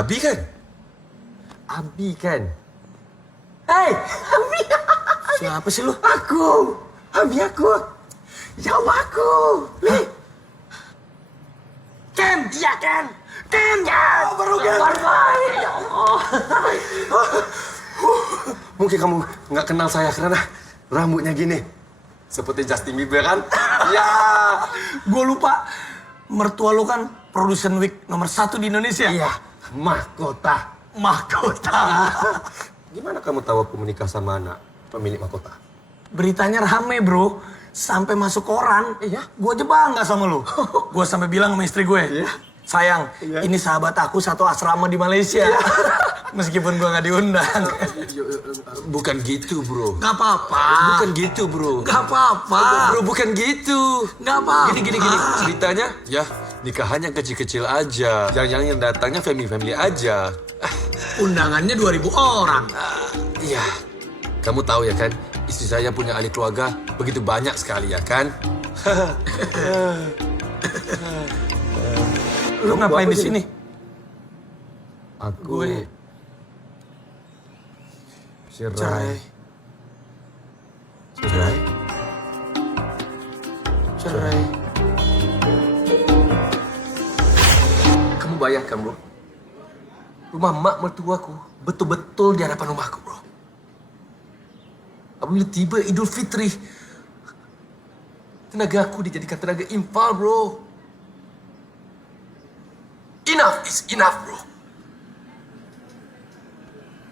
Abi kan? Abi kan? Hei, Abi. Siapa sih lu? Aku. Abi aku. Jawab aku. Nih. Ken, dia Ken. Ken, ya. Baru Ken. Ya Allah. Mungkin kamu nggak kenal saya karena rambutnya gini. Seperti Justin Bieber kan? Ya. Gue lupa. Mertua lu kan produsen wig nomor 1 di Indonesia. Iya. Mahkota. Mahkota. Gimana kamu tahu aku menikah sama anak pemilik mahkota? Beritanya rame bro. Sampai masuk koran. Iya. Gue aja bangga sama lu. Gue sampai bilang sama istri gue. Iya. Sayang, Iya. ini sahabat aku satu asrama di Malaysia. Iya. Meskipun gue gak diundang. Bukan gitu, bro. Gak apa-apa. Bukan gitu, bro. Gak apa-apa. Bro, bukan gitu. Gak apa-apa. Gini. Ceritanya, ya nikahannya kecil-kecil aja. Jangan yang datangnya family aja. Undangannya 2.000 orang. Iya. Kamu tahu ya kan, istri saya punya ahli keluarga begitu banyak sekali ya kan? Lu ngapain di sini? Aku Gue cerai. Kamu bayangkan, bro. Rumah mak mertuaku betul-betul di hadapan rumahku, bro. Apabila tiba Idul Fitri, tenagaku dijadikan tenaga infal, bro. Enough is enough, bro.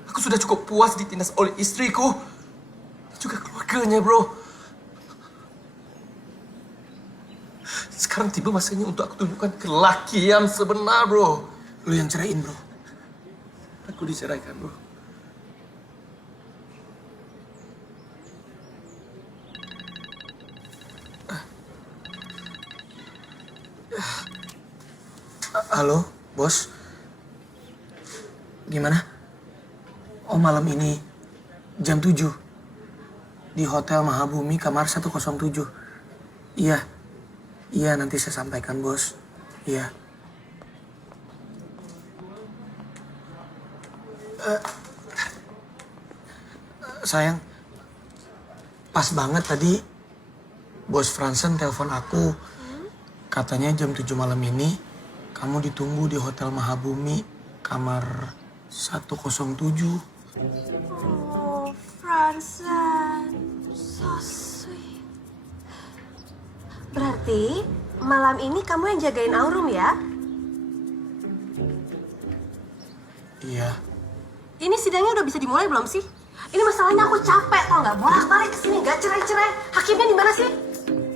Aku sudah cukup puas ditindas oleh istriku dan juga keluarganya, bro. Sekarang tiba masanya untuk aku tunjukkan kelakian sebenar, bro. Lu yang ceraiin bro. Aku diceraikan, bro. Halo, bos. Gimana? Oh, malam ini jam 7 di Hotel Mahabumi kamar 107. Iya. Iya, nanti saya sampaikan, bos. Iya. Sayang, pas banget tadi bos Fransen telepon aku. Katanya jam 7 malam ini kamu ditunggu di Hotel Mahabumi kamar 107. Oh, Fransen, so sweet. Berarti malam ini kamu yang jagain Aurum ya? Iya. Ini sidangnya udah bisa dimulai belum sih? Ini masalahnya aku capek tau nggak? Bolak-balik kesini nggak cerai-cerai. Hakimnya di mana sih?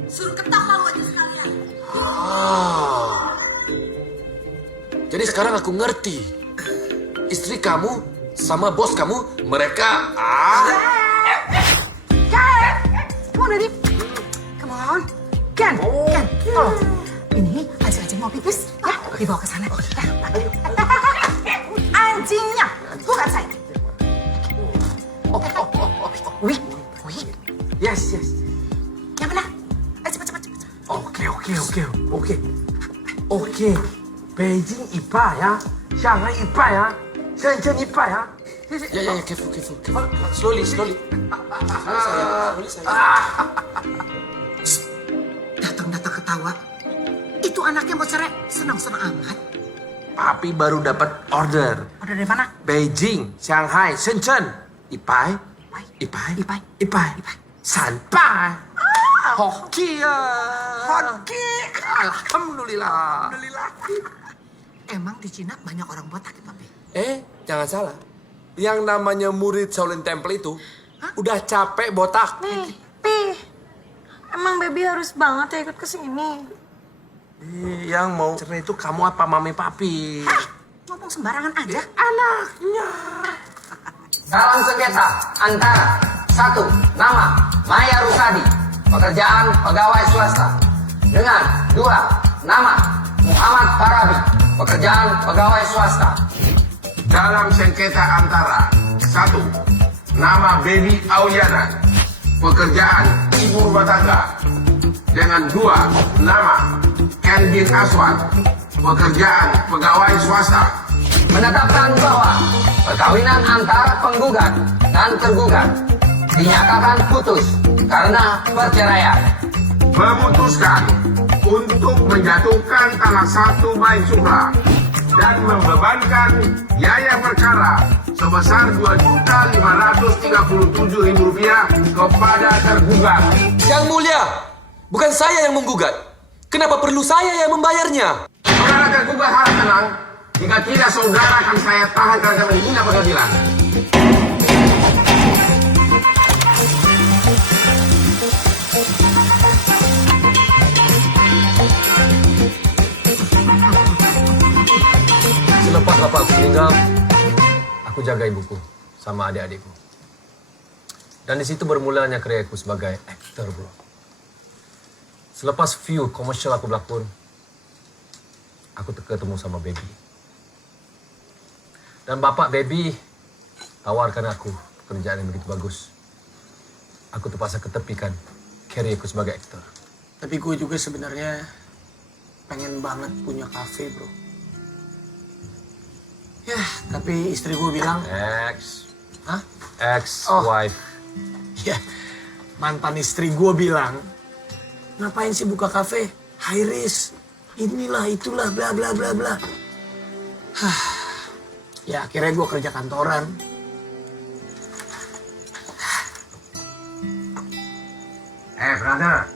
Suruh ketok palu aja sekalian. Jadi sekarang aku ngerti. Istri kamu sama bos kamu, mereka Ken! Come on, baby. Come on. Ken, Ken, tolong. Ini ajak-ajak mau pipis, ya? Dibawa ke sana. Anjingnya, bukan saya. Wih. Yes. Yang mana? Ayo, cepet. Oke. Beijing 100呀，上海100呀，深圳100呀。Ya, careful. Slowly. Slowly, sayang. Datang ketawa. Itu anaknya mau cerai, senang-senang amat. Papi baru dapat order. Order dari mana? Beijing, Shanghai, Shenzhen. 100. 300. Hoki ya. Hoki. Alhamdulillah. Emang di Cina banyak orang botak ya, Papi? Jangan salah. Yang namanya murid Shaolin Temple itu udah capek botak. Pi, emang baby harus banget ya ikut ke sini? Yang mau cerai itu kamu apa mami papi? Ngomong sembarangan aja. Anaknya. Dalam sengketa antara 1. Nama Maya Rusadi, pekerjaan pegawai swasta, dengan 2. Nama Muhammad Farabi, pekerjaan pegawai swasta. Dalam sengketa antara 1. Nama Baby Auyana, pekerjaan ibu rumah tangga, dengan 2. Nama Ken bin Aswad, pekerjaan pegawai swasta. menetapkan bahwa perkawinan antara penggugat dan tergugat dinyatakan putus karena perceraian. Memutuskan untuk menjatuhkan salah satu baik suka dan membebankan biaya perkara sebesar Rp2.537.000 kepada tergugat. Yang mulia, bukan saya yang menggugat. Kenapa perlu saya yang membayarnya? Saudara tergugat harap tenang. Jika tidak, saudara akan saya tahan karena menghina pengadilan. Selepas bapakku meninggal, aku jaga ibuku sama adik-adikku. Dan di situ bermulanya karyaku sebagai aktor, bro. Selepas few komersial aku berlakon, aku ketemu sama Baby. Dan bapak Baby tawarkan aku pekerjaan yang begitu bagus. Aku terpaksa ketepikan karyaku sebagai aktor. Tapi gue juga sebenarnya pengen banget punya kafe, bro. Ya, tapi istri gue bilang, Hah? Ex-wife. ya, mantan istri gue bilang, ngapain sih buka kafe? High risk, inilah, itulah, bla bla bla bla. Ya, akhirnya gue kerja kantoran. Brother.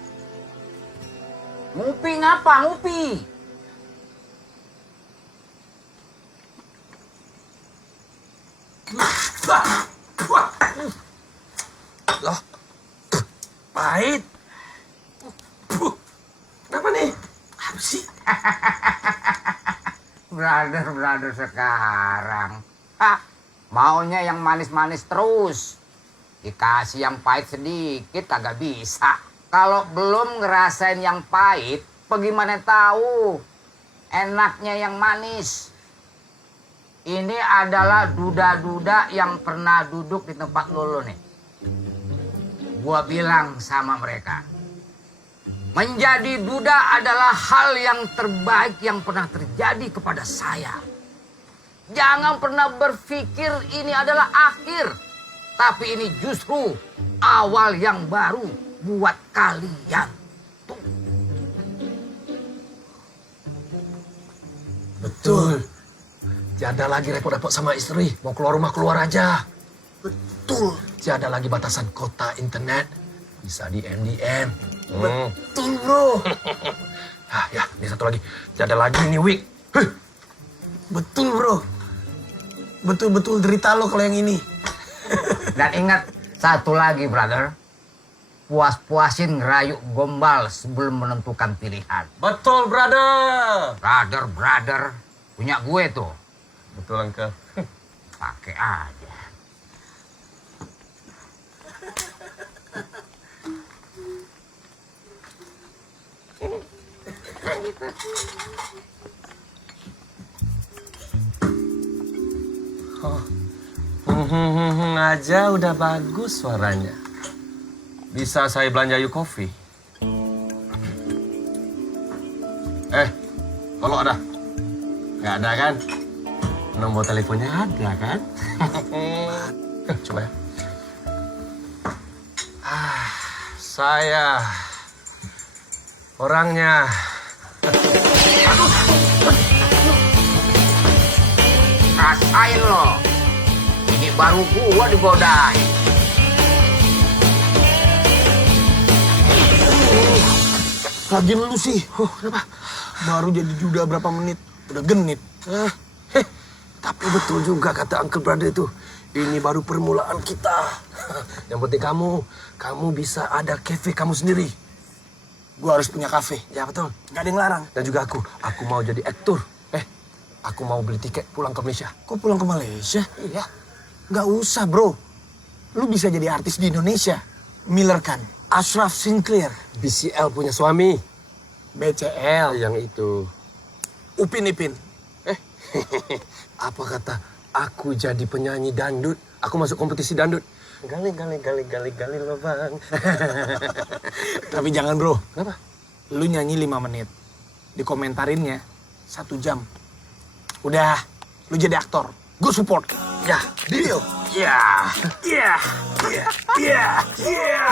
Ngupi ngapa, ngupi? Loh, pahit. Kenapa nih? Apa sih? Brother sekarang. Maunya yang manis-manis terus. Dikasih yang pahit sedikit kagak bisa. Kalau belum ngerasain yang pahit, bagaimana tahu enaknya yang manis? Ini adalah duda-duda yang pernah duduk di tempat lo nih. Gua bilang sama mereka, menjadi duda adalah hal yang terbaik yang pernah terjadi kepada saya. Jangan pernah berpikir ini adalah akhir, tapi ini justru awal yang baru buat kalian. Tuh. Betul. Tiada lagi repot-repot sama istri. Mau keluar rumah, keluar aja. Betul. Tiada lagi batasan kota internet. Bisa di MDM. Betul, bro. Ya, ini satu lagi. Tiada lagi nih, Wik. Betul, bro. Betul-betul derita lo kalau yang ini. Dan ingat satu lagi, brother. Puas-puasin ngerayuk gombal sebelum menentukan pilihan. Betul, brother. Brother. Punya gue tuh. Betul, Uncle. Pakai aja. Aja udah bagus suaranya. Bisa saya belanja you coffee? Kalau ada? Nggak ada kan? Nomor teleponnya ada kan? Coba ya. Saya orangnya. Rasain lo. Ini baru gua digodain. Lagian lu sih. Kenapa? Baru jadi duda berapa menit, udah genit. Tapi betul juga kata Uncle Brother itu. Ini baru permulaan kita. Yang penting kamu bisa ada cafe kamu sendiri. Gua harus punya kafe. Ya betul. Gak ada yang larang. Dan juga aku mau jadi aktor. Aku mau beli tiket pulang ke Malaysia. Kok pulang ke Malaysia? Iya. Gak usah, bro. Lu bisa jadi artis di Indonesia. Miller Khan, Ashraf Sinclair, BCL punya suami. BCL, Yang itu. Upin Ipin. Apa kata aku jadi penyanyi dangdut? Aku masuk kompetisi dangdut. Gali lo bang. Tapi jangan, bro. Kenapa? Lu nyanyi 5 menit. Dikomentarinnya 1 jam. Udah, lu jadi aktor. Gue support. Ya, deal. Ya, ya, ya, ya, ya.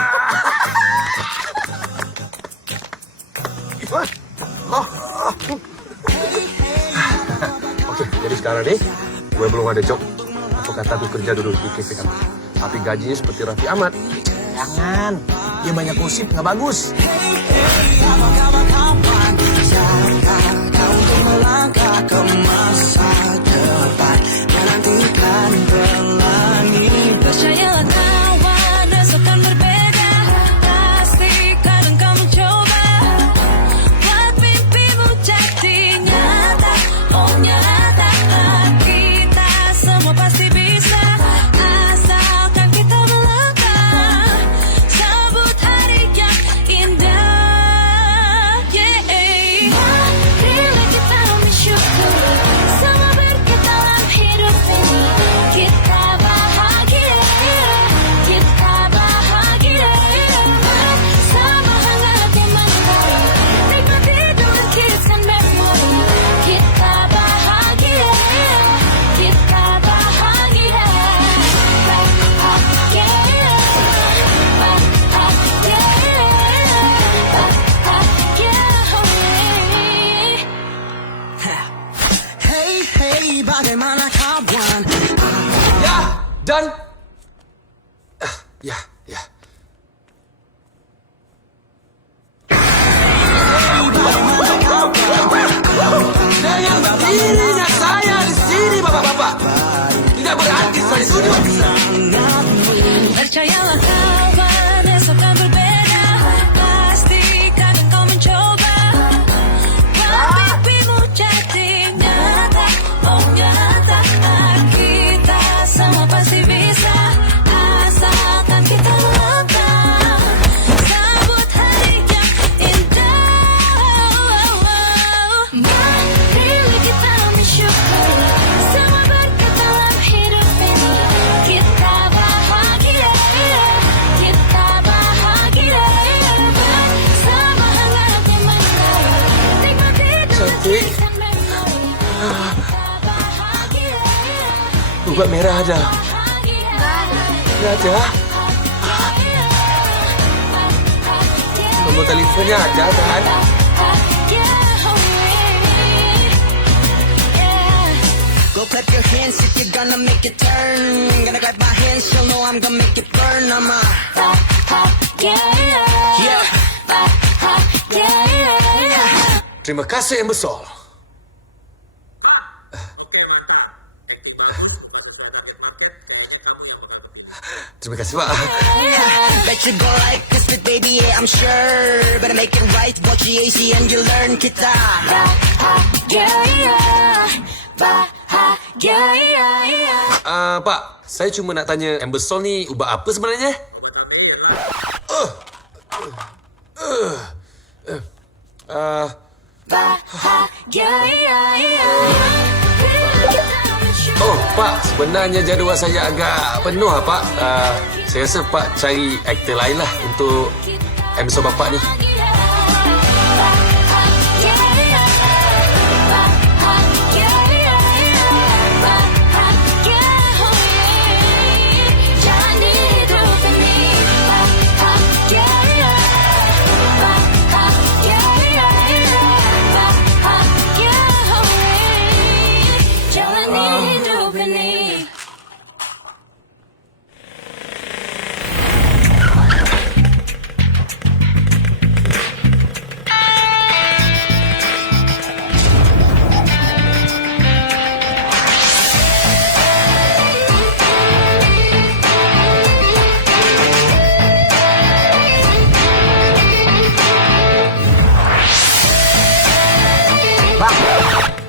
Oke, jadi sekarang nih, gue belum ada job. Aku kata aku kerja dulu di cafe kamu. Tapi gajinya seperti Raffi Ahmad. Jangan. Dia banyak gosip, nggak bagus. Percayalah kawan, esok kan berbeda. Pasti kadang kau mencoba buat mimpimu jadi nyata. Oh nyata, kita semua pasti bisa. Asalkan kita melangkah, sambut hari yang indah. Marilah kita bersyukur, semua berkat dalam hidup ini. Kita bahagia, kita bahagia. Sama hangat yang mentari, nikmati dengan kisah memori. Kita bahagia, kita bahagia. Bahagia, bahagia. Hey, hey, bagaimana kawan? Ya, dan... ya, ya. Dengan berdirinya saya di sini, bapak-bapak. Tidak berarti saya duduk. Percayalah kawan, esok kan berbeda. Pasti kadang kau mencoba buat mimpimu jadi nyata. Oh nyata, kita semua pasti bisa. Asalkan kita melangkah, sambut hari yang indah. Marilah kita bersyukur, semua berkat dalam hidup ini. Kita bahagia, kita bahagia. Sama hangat yang mentari, nikmati dengan kisah memori. Kita bahagia, Obat merah ada. Nggak ada. Nomor teleponnya ada kan? Go clap your hands if you're gonna make it turn. Gonna grab my hands, you'll know I'm gonna make it burn. I'm a yeah. Terima kasih yang besar. Terima kasih, Pak. Bet you go like this with baby, yeah, I'm sure. Better make it right, watch the AC and you learn kita. Pak, saya cuma nak tanya, Embesol ni ubat apa sebenarnya? Oh, Pak, sebenarnya jadual saya agak penuh, Pak. Saya rasa Pak cari aktor lain lah untuk Embesol Bapak ni.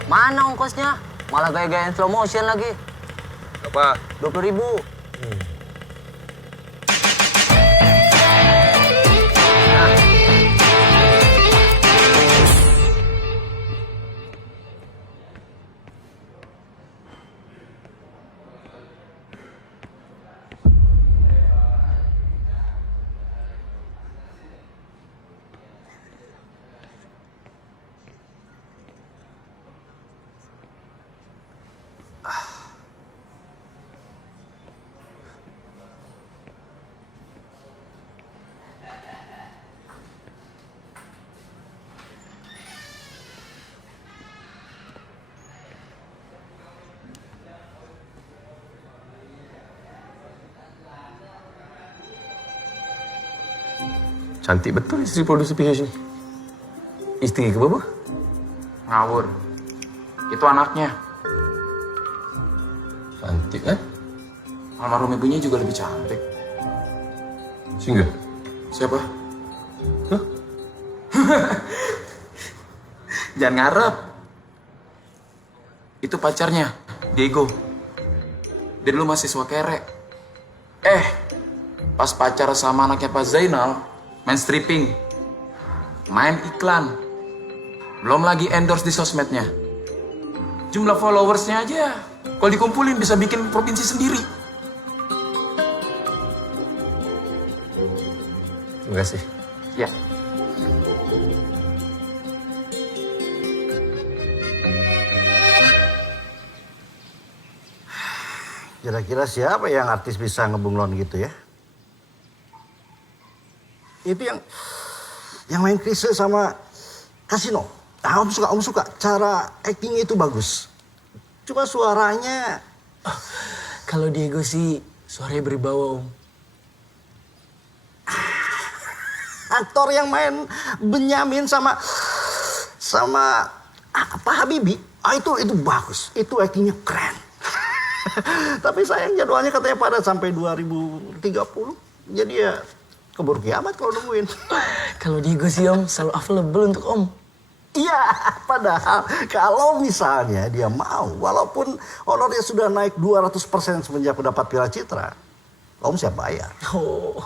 Mana ongkosnya? Malah gaya-gayain slow motion lagi. Apa? 20.000. Cantik betul istri produser PH ini. Istri ke berapa? Ngawur. Itu anaknya. Cantik kan? Almarhum ibunya juga lebih cantik. Single? Siapa? Hah? Jangan ngarep. Itu pacarnya, Diego. Dia dulu mahasiswa kere. Pas pacar sama anaknya Pak Zainal, main stripping, main iklan, belum lagi endorse di sosmednya. Jumlah followersnya aja, kalau dikumpulin bisa bikin provinsi sendiri. Terima kasih. Ya. Kira-kira siapa yang artis bisa ngebunglon gitu ya? Itu yang main Krisye sama Kasino. Nah, om suka. Cara actingnya itu bagus. Cuma suaranya... Kalau Diego sih suaranya berwibawa, Om. Aktor yang main Benyamin sama Pak Habibie, itu bagus. Itu actingnya keren. Tapi sayang jadwalnya katanya pada sampai 2030. Jadi ya keburu kiamat kalau nungguin. Kalau Diego sih, Om, selalu available untuk Om. Iya, padahal kalau misalnya dia mau, walaupun honornya sudah naik 200% semenjak mendapat Piala Citra, Om siap bayar. Oh,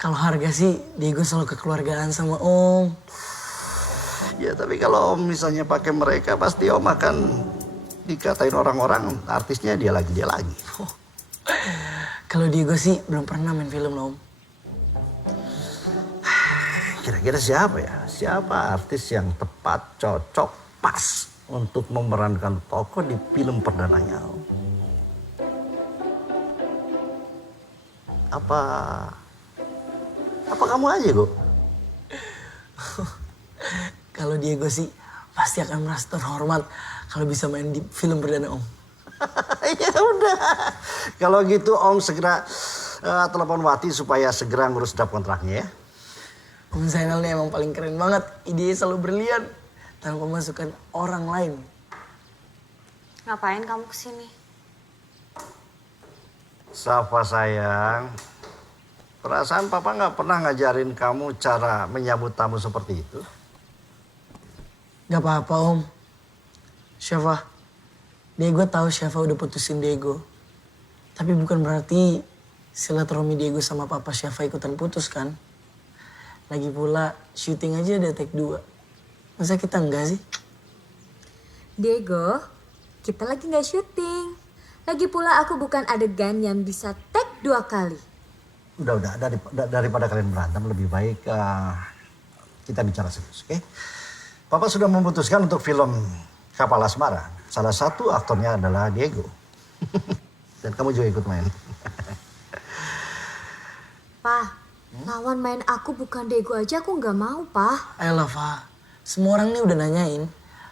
kalau harga sih Diego selalu kekeluargaan sama Om. Ya tapi kalau Om misalnya pakai mereka, pasti Om akan dikatain orang-orang artisnya dia lagi. Oh. Kalau Diego sih belum pernah main film, Om. Kira-kira siapa ya? Siapa artis yang tepat, cocok, pas untuk memerankan tokoh di film perdananya? Apa kamu aja, Go? Kalau Diego sih pasti akan merasa terhormat kalau bisa main di film perdana, Om. Ya udah. Kalau gitu Om segera telepon Wati supaya segera ngurus draft kontraknya ya. Om Zainal ini emang paling keren banget. Idenya selalu brilian tanpa masukan orang lain. Ngapain kamu kesini? Safa sayang, perasaan Papa nggak pernah ngajarin kamu cara menyambut tamu seperti itu. Gak apa-apa, Om. Syafa, Diego tahu Syafa udah putusin Diego. Tapi bukan berarti silaturahmi Diego sama Papa Syafa ikutan putus kan? Lagi pula syuting aja ada take 2. Masa kita enggak sih? Diego, kita lagi nggak syuting. Lagi pula aku bukan adegan yang bisa take 2 kali. Udah, daripada kalian berantem lebih baik kita bicara serius, oke? Papa sudah memutuskan untuk film Kapal Asmara. Salah satu aktornya adalah Diego. Dan kamu juga ikut main. Pa, lawan main aku bukan Diego aja aku nggak mau, Pa. Ayolah, Fa. Semua orang nih udah nanyain,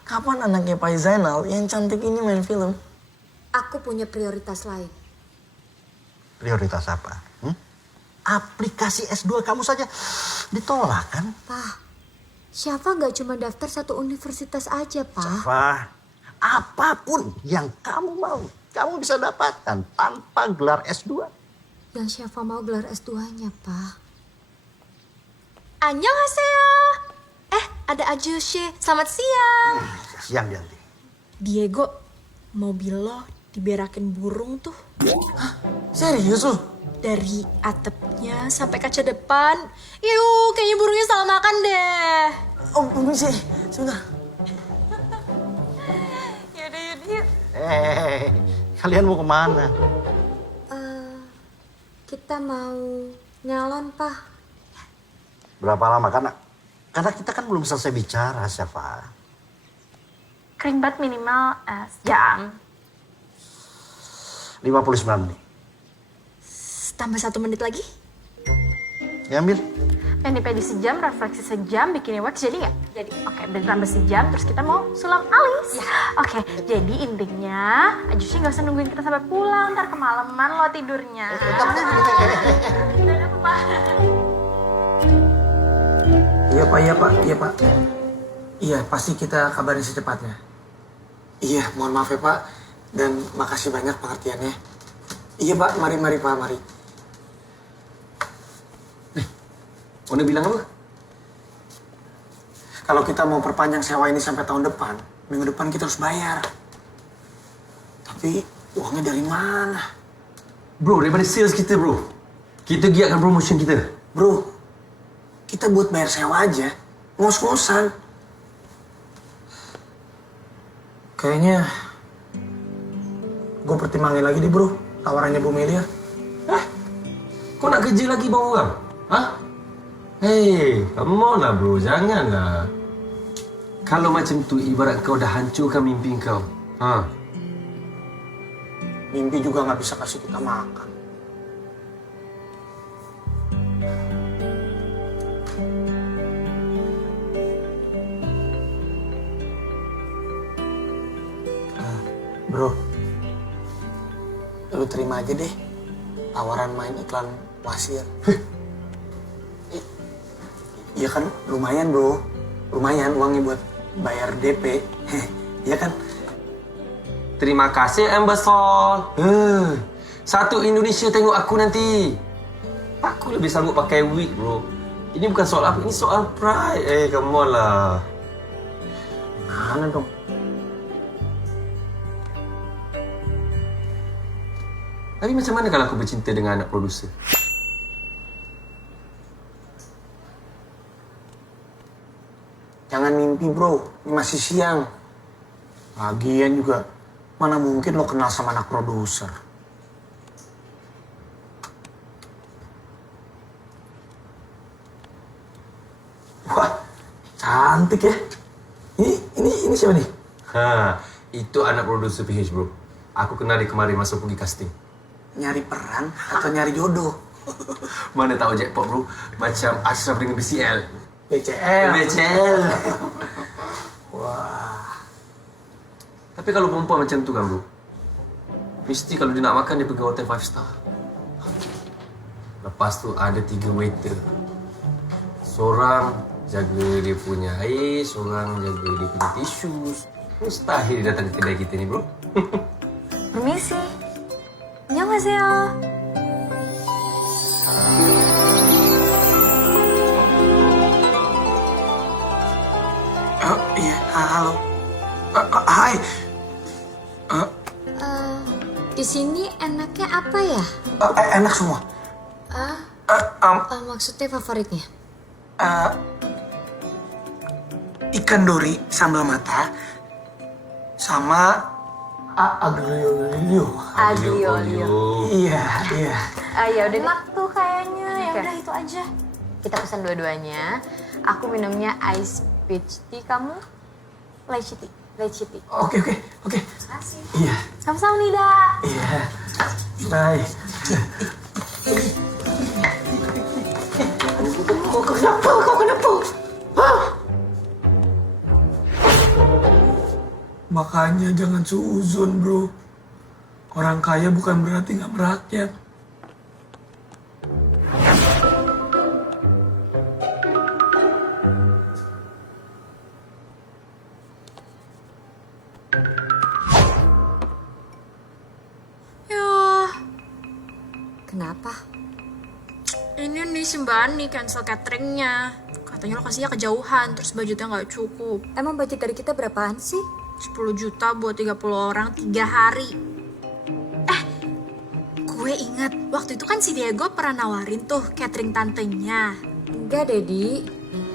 kapan anaknya Pak Zainal yang cantik ini main film? Aku punya prioritas lain. Prioritas apa? Aplikasi S2 kamu saja ditolak kan? Pa, Syafa nggak cuma daftar satu universitas aja, Pa. Syafa, apapun yang kamu mau, kamu bisa dapatkan tanpa gelar S2. Yang Syafa mau gelar S2-nya, Pa. Annyeonghaseyo. Ada Ajushe. Selamat siang. Siang, Dianti. Diego, mobil lo diberakin burung tuh. Hah? Serius lo? Dari atapnya sampai kaca depan. Yuk, kayaknya burungnya salah makan deh. Om, permisi. Sebentar. Yaudah. Kalian mau kemana? Kita mau nyalon, Pa. Berapa lama? Karena kita kan belum selesai bicara, Syafa. Kering banget minimal sejam. 59 menit. Tambah 1 menit lagi. Ya, ambil. Pedi sejam, refleksi sejam, bikini wax jadi nggak? Jadi. Oke, bertambah sejam, terus kita mau sulam alis. Ya. Oke, jadi intinya Ajusnya nggak usah nungguin kita sampai pulang, ntar kemalaman lo tidurnya. Dadah, Papa. Iya Pak. Iya, pasti kita kabarin secepatnya. Iya, mohon maaf ya Pak. Dan makasih banyak pengertiannya. Iya Pak, mari Pak, mari. Ona bilang apa? Kalau kita mau perpanjang sewa ini sampai tahun depan, minggu depan kita harus bayar. Tapi uangnya dari mana? Bro, daripada sales kita bro. Kita giatkan promotion kita. Bro, kita buat bayar sewa aja. Ngos-ngosan. Kayaknya gue pertimbangin lagi deh bro, tawarannya Bu Melia. Kau nak kerja lagi bang orang? Hah? Hey, come on lah bro, janganlah. Kalau macam tu ibarat kau dah hancurkan mimpi kau. Mimpi juga nggak bisa kasih kita makan. Bro, lu terima aja deh tawaran main iklan wasir. Iya kan, lumayan bro. Lumayan uangnya buat bayar DP. Iya kan? Terima kasih Ambassador. Satu Indonesia tengok aku nanti. Aku lebih sanggup pakai wig bro. Ini bukan soal apa, ini soal pride. Come on lah. Mana dong? Tapi macam mana kalau aku bercinta dengan anak produser? Jangan mimpi bro, ini masih siang. Lagian juga, mana mungkin lo kenal sama anak produser. Wah, cantik ya. Ini siapa nih? Itu anak produser PH bro. Aku kenal dia kemarin masuk pergi casting. Nyari peran atau nyari jodoh? Mana tahu jackpot bro. Macam Ashraf dengan BCL. BCL. Wah. Tapi kalau perempuan macam tu kan bro, mesti kalau dia nak makan dia pergi hotel 5 star. Lepas tu ada 3 waiter. Seorang jaga dia punya air, seorang jaga dia punya tisu. Mustahil dia datang ke kedai kita ni bro. Permisi. 안녕하세요. Iya, halo. Hai. Di sini enaknya apa ya? Enak semua. Maksudnya favoritnya? Ikan dori sambal mata sama aglio. Iya. Ya udah enak tuh kayaknya. Ya Oke. udah itu aja. kita pesan dua-duanya. Aku minumnya ice peach tea, kamu lychee tea. Oke. Makasih. Iya. Sama-sama Nida. Iya. Bye. Kau kenapa? Hah? Makanya jangan suuzon bro. Orang kaya bukan berarti nggak merakyat. Kenapa? Ini nih si Mbak Ani cancel cateringnya. Katanya lokasinya kejauhan, terus budgetnya nggak cukup. Emang budget dari kita berapaan sih? 10 juta buat 30 orang 3 hari. Gue inget, waktu itu kan si Diego pernah nawarin tuh catering tantenya. Enggak, Dedi.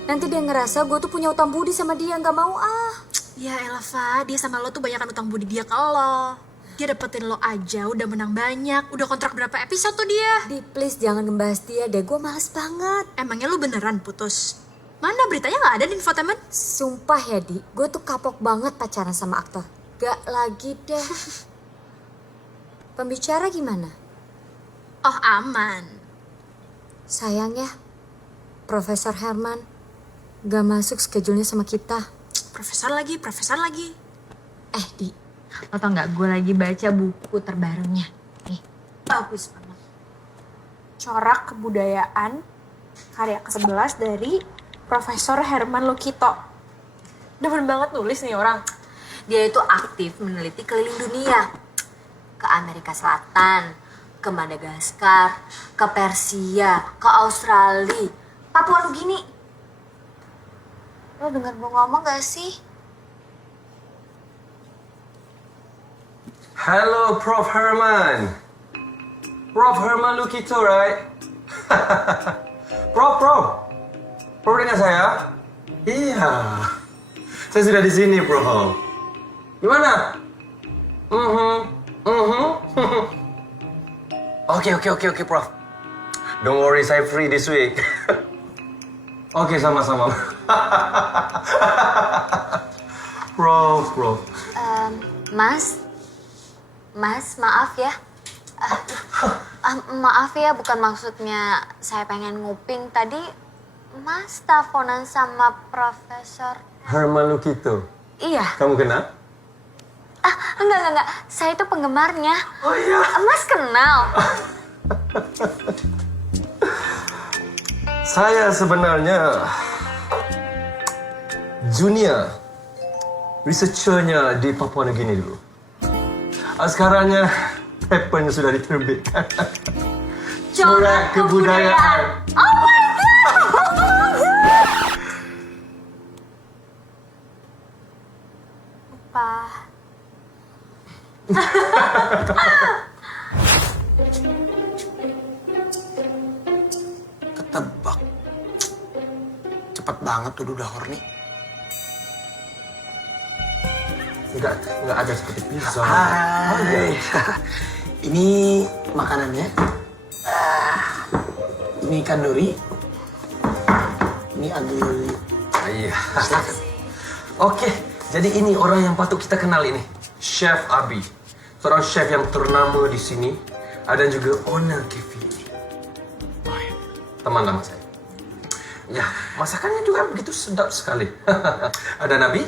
Nanti dia ngerasa gue tuh punya utang budi sama dia, nggak mau ah. Ya Elva, dia sama lo tuh banyakan utang budi dia ke lo. Dia dapetin lo aja udah menang banyak, udah kontrak berapa episode tuh dia. Di please jangan ngebahas dia deh, gue males banget. Emangnya lu beneran putus? Mana beritanya nggak ada di infotainment? Sumpah ya Di, gue tuh kapok banget pacaran sama aktor. Gak lagi deh. Pembicara gimana? Oh aman. Sayang ya, Profesor Herman gak masuk schedule-nya sama kita. Profesor lagi. Di, Lo tau gak, gue lagi baca buku terbarunya. Nih, Bagus banget. Corak Kebudayaan, karya ke-11 dari Profesor Herman Lukito. Demen banget nulis nih orang. Dia itu aktif meneliti keliling dunia. Ke Amerika Selatan, ke Madagaskar, ke Persia, ke Australia, Papua Nugini. Lo dengar gue ngomong gak sih? Hello, Prof. Herman. Prof. Herman Lukito, right? Prof. Prof dengar saya? Iya. Saya sudah di sini, Prof. Gimana? Oke, Prof. Don't worry, saya free this week. Oke, sama-sama. Prof. Mas, maaf ya. Maaf ya, bukan maksudnya saya pengen nguping. Tadi Mas teleponan sama Profesor Herman Lukito. Iya. Kamu kenal? Enggak. Saya itu penggemarnya. Oh iya? Mas kenal? Saya sebenarnya junior researchernya di Papua Nugini dulu. Sekarangnya papernya sudah diterbitkan. Corak kebudayaan. Oh my god! Lupa. Ketebak. Cepet banget tuh udah horny. Enggak ada seperti pizza. Hai. Ini makanannya. Ini ikan dori. Ini agil. Iya. Oke, jadi ini orang yang patut kita kenal ini. Chef Abi. Seorang chef yang ternama di sini. Ada juga owner cafe ini. Teman lama saya. Ya, masakannya juga begitu sedap sekali. Ada Nabi,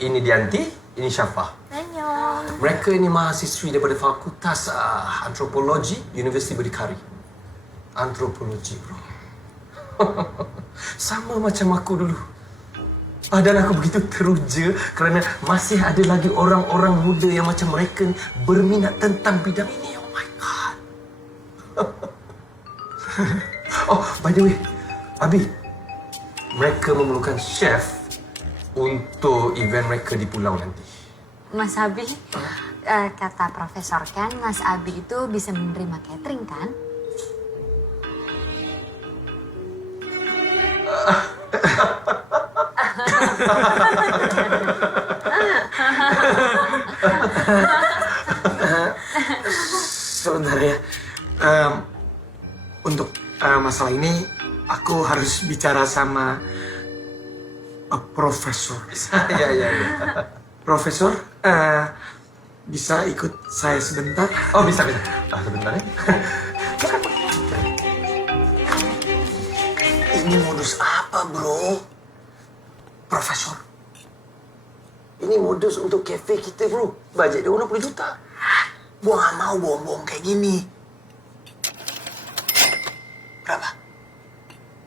ini Dianti, ini Syafa. Annyeong. Mereka ini mahasiswi daripada Fakultas Antropologi Universiti Berdikari. Antropologi, bro. Sama macam aku dulu. Dan aku begitu teruja kerana masih ada lagi orang-orang muda yang macam mereka berminat tentang bidang ini. Oh my God. Oh, by the way, Abi, mereka memerlukan chef untuk event mereka di pulau nanti. Mas Abi, kata profesor kan, Mas Abi itu bisa menerima catering kan? Sebentar ya. Untuk masalah ini aku harus bicara sama profesor. Iya. Profesor, bisa ikut saya sebentar? Oh, bisa. Sebentar ya. Ini modus apa, bro? Profesor. Ini modus untuk cafe kita, bro. Bajet dia 20 juta. Gua gak mau bohong-bohong kayak gini. Berapa?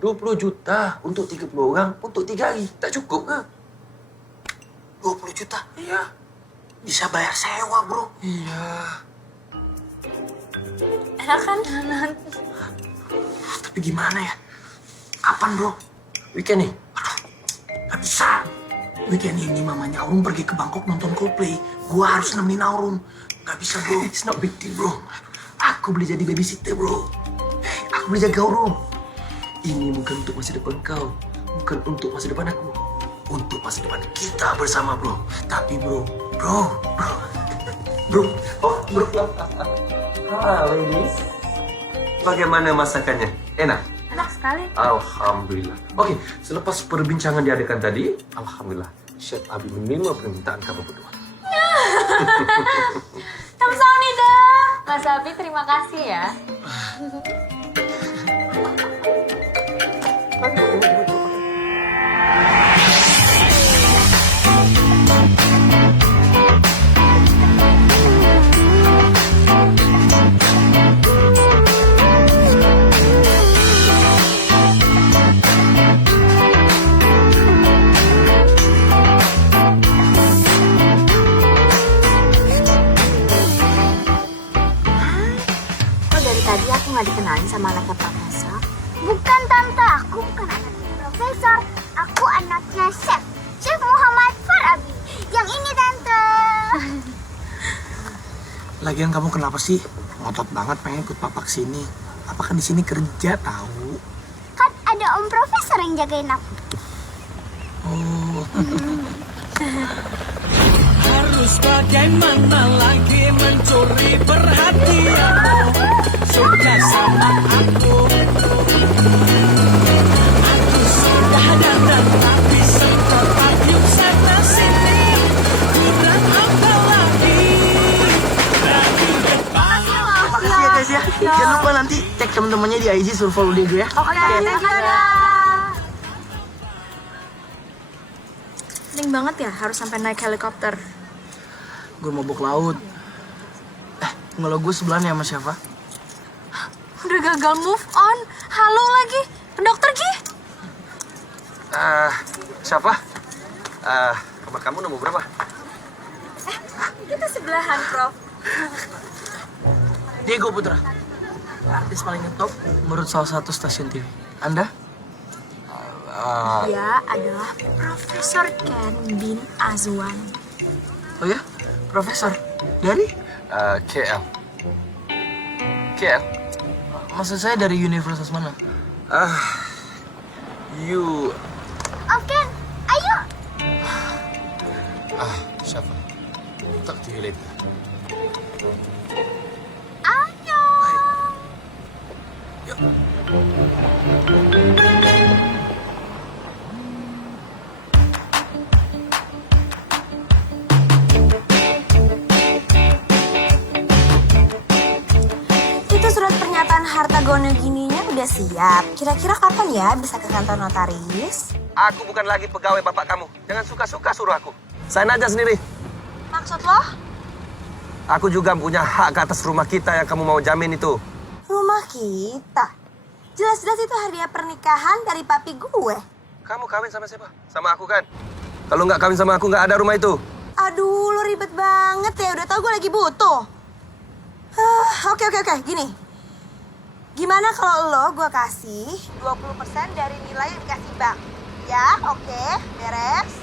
20 juta untuk 30 orang untuk 3 hari. Tak cukup ke? 20 juta? Iya. Bisa bayar sewa, bro. Iya. Enak kan? Tapi gimana ya? Kapan, bro? Weekend nih. Gak bisa. Weekend ini mamanya Aurum pergi ke Bangkok nonton Coldplay. Gua harus nemenin Aurum. Gak bisa, bro. It's not big deal, bro. Aku boleh jadi babysitter, bro. Aku boleh jaga Aurum. Ini bukan untuk masa depan kau. Bukan untuk masa depan aku. Untuk masa depan kita bersama, bro. Tapi, bro. Ladies. Bagaimana masakannya? Enak? Enak sekali. Alhamdulillah. Oke, selepas perbincangan diadakan tadi, alhamdulillah, Chef Abi menerima permintaan kamu berdua. Kamsahamnida. Mas Abi, terima kasih ya. nggak dikenalin sama anaknya profesor? Bukan tante, aku bukan anaknya profesor. Aku anaknya chef. Chef Muhammad Farabi. Yang ini tante. Lagian kamu kenapa sih ngotot banget pengen ikut papa kesini? Papa kan di sini kerja tahu. Kan ada om profesor yang jagain aku. Oh. Harus bagaimana lagi mencuri perhatianmu? Suka sama aku. Aku sudah datang tapi sempat yuk sana sini. Kurang apa lagi? Dari depan. Makasih ya guys ya. Jangan lupa nanti cek temen-temennya di IG, suruh follow dia gue ya. Oke, Penting banget ya harus sampai naik helikopter. Gue mabuk laut. Kalau gue sebelahnya sama siapa? Udah gagal move on. Halo lagi. Dokter Ki. Siapa? Kamar kamu nomor berapa? Kita sebelahan, Prof. Diego Putra. Artis paling top menurut salah satu stasiun TV. Anda? Dia adalah Profesor Ken bin Azwan. Oh ya? Profesor? Dari? KL. KL? Maksud saya dari universitas mana? You... Om Ken, ayo. Siapa? Talk to you later. Ayo. Itu surat pernyataan harta gono gininya udah siap. Kira-kira kapan ya bisa ke kantor notaris? Aku bukan lagi pegawai bapak kamu. Jangan suka-suka suruh aku. Sign aja sendiri. Maksud lo? Aku juga punya hak ke atas rumah kita yang kamu mau jamin itu. Rumah kita? Jelas-jelas itu hadiah pernikahan dari papi gue. Kamu kawin sama siapa? Sama aku kan? Kalau nggak kawin sama aku nggak ada rumah itu. Aduh, lo ribet banget ya. Udah tau gue lagi butuh. Oke. Gini. Gimana kalau lo gue kasih 20% dari nilai yang dikasih bank? Ya, oke. Beres.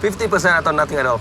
50% atau nothing at all.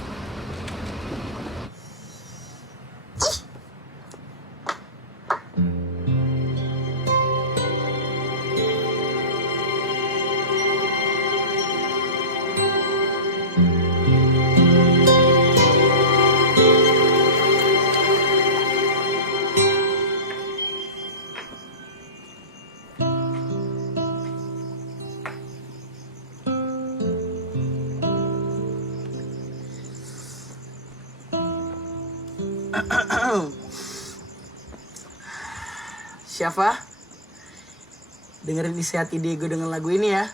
Siapa? Dengerin isi hati Diego dengan lagu ini ya.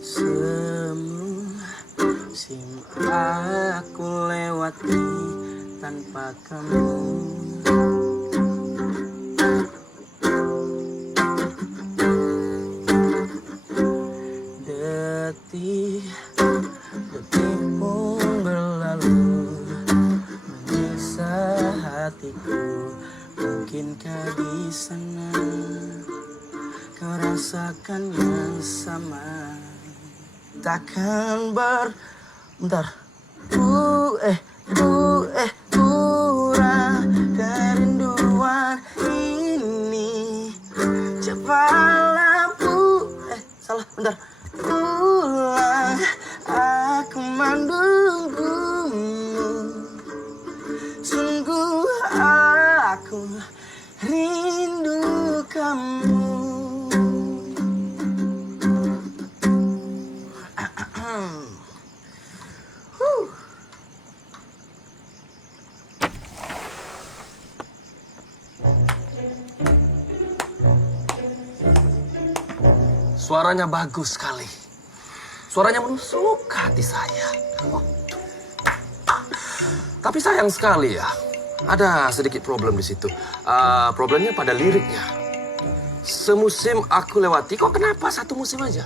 Semusim aku lewati tanpa kamu. Detik pun berlalu menyiksa hatiku. Mungkinkah di sana kau rasakan yang sama? Takkan bentar. Pura kerinduan ini cepat lampu. Salah, bentar. Pulang, aku menunggumu. Sungguh aku rindu kamu. Suaranya bagus sekali. Suaranya menusuk ke hati saya. Tapi sayang sekali ya, ada sedikit problem di situ. Problemnya pada liriknya. Semusim aku lewati, kok kenapa satu musim aja?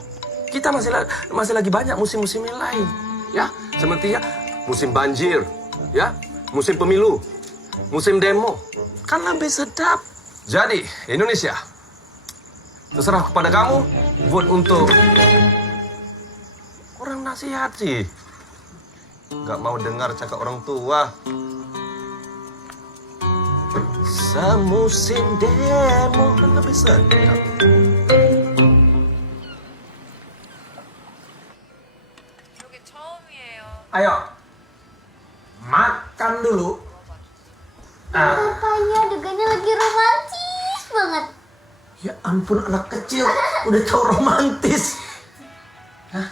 Kita masih lagi banyak musim-musim yang lain, ya. Sepertinya musim banjir, ya, musim pemilu, musim demo. Kan lebih sedap. Jadi, Indonesia, terserah kepada kamu, vote untuk... Kurang nasihat sih. Gak mau dengar cakap orang tua. Semusim demo kan lebih sedap. Ayo, makan dulu. Makanya adegannya lagi romantis banget. Ya ampun, anak kecil udah tahu romantis. Hah?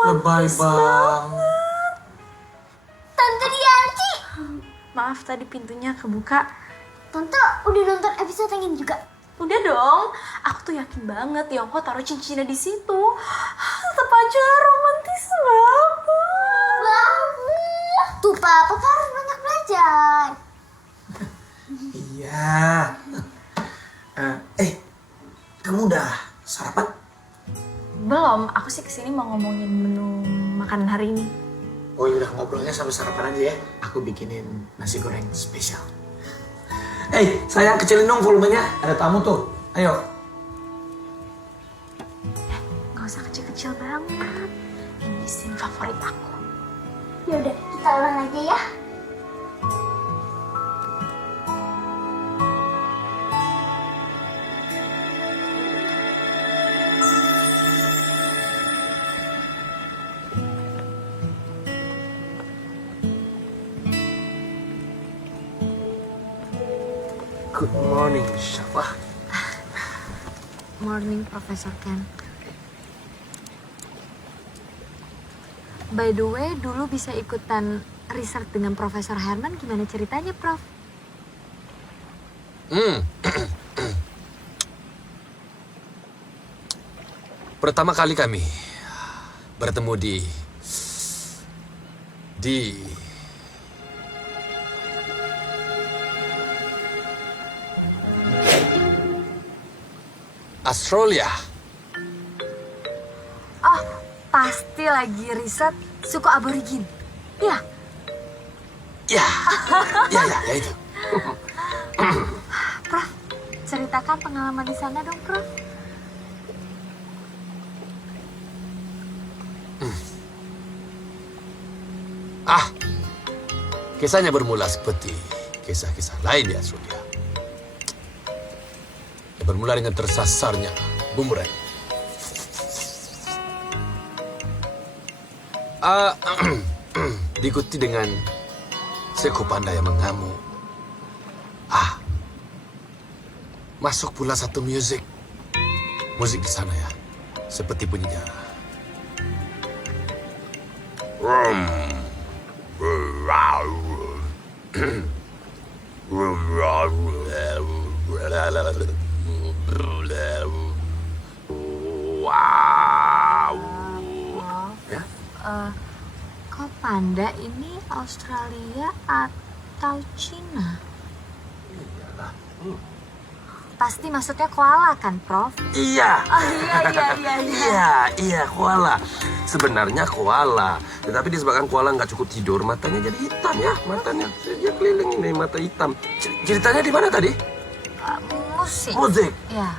Lebay banget. Tante Dianti. Maaf tadi pintunya kebuka. Tante udah nonton episode yang ini juga? Udah dong. Aku tuh yakin banget Yongko taruh cincinnya di situ. Tetap aja romantis banget. Banget. Tuh Papa harus banyak belajar. Iya. Kamu udah sarapan? Belum, aku sih kesini mau ngomongin menu makanan hari ini. Oh ya udah, ngobrolnya sampai sarapan aja ya. Aku bikinin nasi goreng spesial. Sayang, kecilin dong volumenya. Ada tamu tuh. Ayo. Gak usah kecil-kecil banget. Ini scene favorit aku. Ya udah, kita ulang aja ya. Good morning, Syafa. Morning, Profesor Ken. By the way, dulu bisa ikutan riset dengan Profesor Herman, gimana ceritanya, Prof? Pertama kali kami bertemu di Australia. Oh, pasti lagi riset suku aborigin. Iya. Ya itu. Prof, ceritakan pengalaman di sana dong, Prof. Kisahnya bermula seperti kisah-kisah lain di Australia. Bermula dengan tersasarnya bumerang. Diikuti dengan seekor panda yang mengamuk. Masuk pula satu musik di sana ya, seperti bunyinya. Kok panda ini Australia atau Cina? Iyalah. Pasti maksudnya koala kan, Prof? Iya. Oh, iya. Koala. Sebenarnya koala, tetapi disebabkan koala nggak cukup tidur, matanya jadi hitam ya, matanya dia keliling ini mata hitam. Ceritanya di mana tadi? Musik. Ya.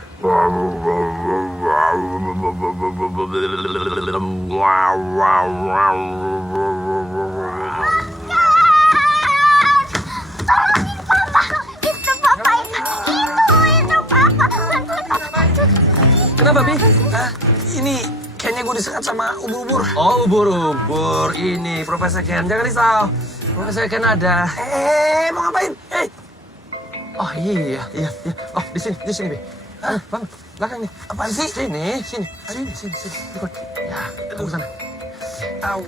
Kenapa, Bi? Ini kayaknya gue disekat sama ubur-ubur. Oh, ubur-ubur. Ini Profesor Ken. Jangan risau. Profesor Ken ada. Mau ngapain? Oh, iya. Oh, di sini, Bi. Bang, belakang nih. Apaan sih? Sini. Ikut. Ya, ke sana. Au.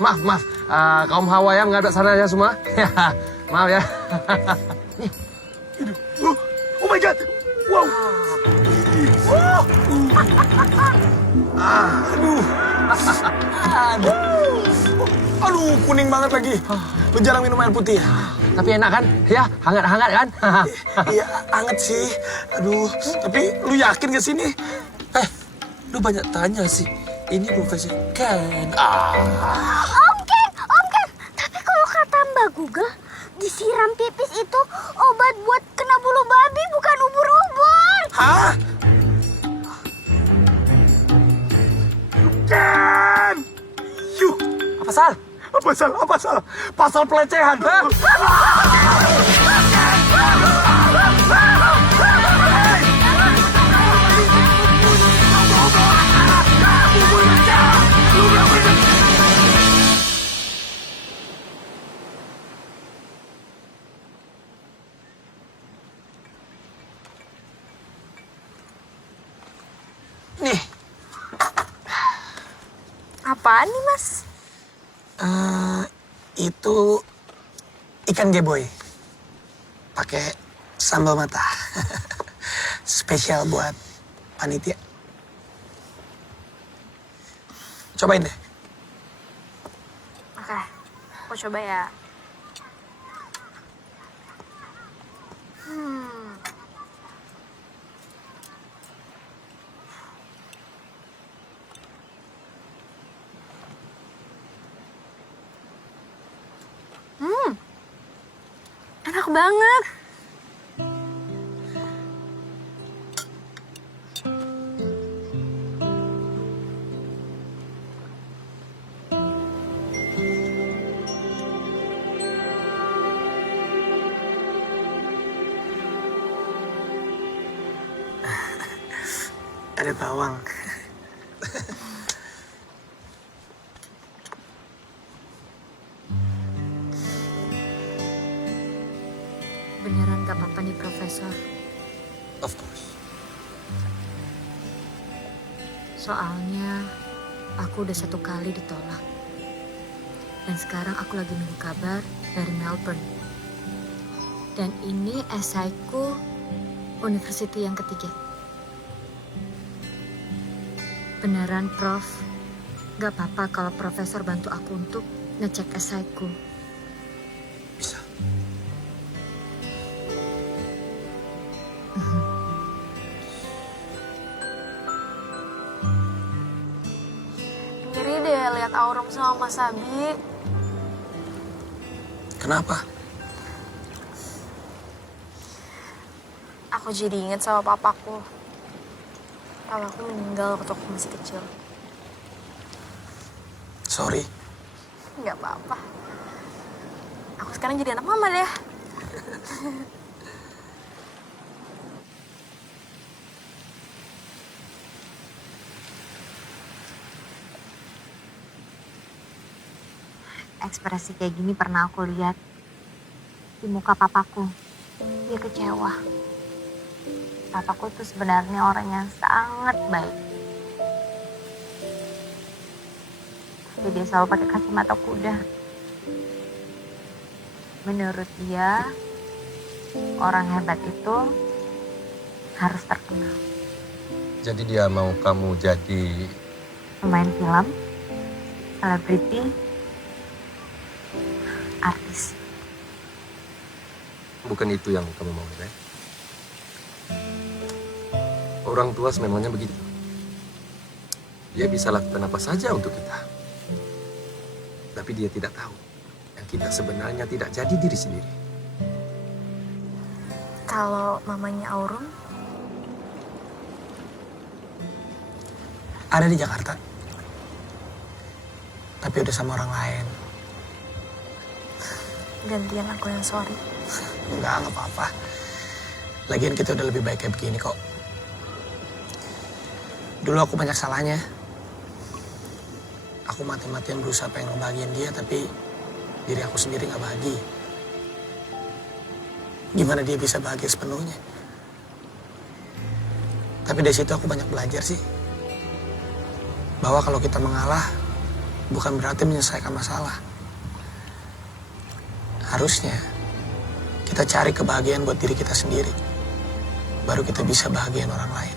Maaf. Kaum Hawa ya menghadap sana ya semua. Maaf ya. Nih. Oh my God. Wow. Aduh, kuning banget lagi. Lu jarang minum air putih ya? Tapi enak kan? Ya, hangat-hangat kan? Iya, anget sih. Aduh, tapi lu yakin ke sini? Lu banyak tanya sih. Ini Profesor Ken. Om Ken. Tapi kalau kata Mbak Google, disiram pipis itu obat buat kena bulu babi, bukan ubur-ubur. Hah? Ken! Yuh! Apa Sal? Apa Sal? Pasal pelecehan. Nih. Apaan nih, Mas? Itu ikan geboy. Pakai sambal mata. Spesial buat panitia. Cobain deh. Oke, aku coba ya. Enak banget. Ada bawang. Beneran gak apa-apa nih, Profesor? Of course. Soalnya aku udah 1 kali ditolak. Dan sekarang aku lagi nunggu kabar dari Melbourne. Dan ini esaiku university yang ketiga. Beneran, Prof. Gak apa-apa kalau Profesor bantu aku untuk ngecek esaiku. Bisa. Ngiri deh lihat Aurum sama Mas Abi. Kenapa? Aku jadi inget sama papaku. Papaku meninggal waktu aku masih kecil. Sorry. Nggak apa-apa. Aku sekarang jadi anak mama deh. Ekspresi kayak gini pernah aku lihat di muka papaku. Dia kecewa. Papaku tuh sebenarnya orang yang sangat baik. Tapi dia selalu pakai kacamata kuda. Menurut dia, orang hebat itu harus terkenal. Jadi dia mau kamu jadi Pemain film, selebriti, artis. bukan itu yang kamu mau, kan? Orang tua memangnya begitu. Dia bisa lakukan apa saja untuk kita. Tapi dia tidak tahu yang kita sebenarnya tidak jadi diri sendiri. Kalau mamanya Aurum, Ada di Jakarta. Tapi udah sama orang lain. gantian aku yang sorry. Enggak apa-apa. Lagian kita udah lebih baik kayak begini kok. Dulu aku banyak salahnya. Aku mati-matian berusaha pengen ngebahagiain dia, tapi diri aku sendiri gak bahagia. Gimana dia bisa bahagia sepenuhnya? Tapi dari situ aku banyak belajar sih. Bahwa kalau kita mengalah, bukan berarti menyelesaikan masalah. Harusnya kita cari kebahagiaan buat diri kita sendiri. Baru kita bisa bahagiain orang lain.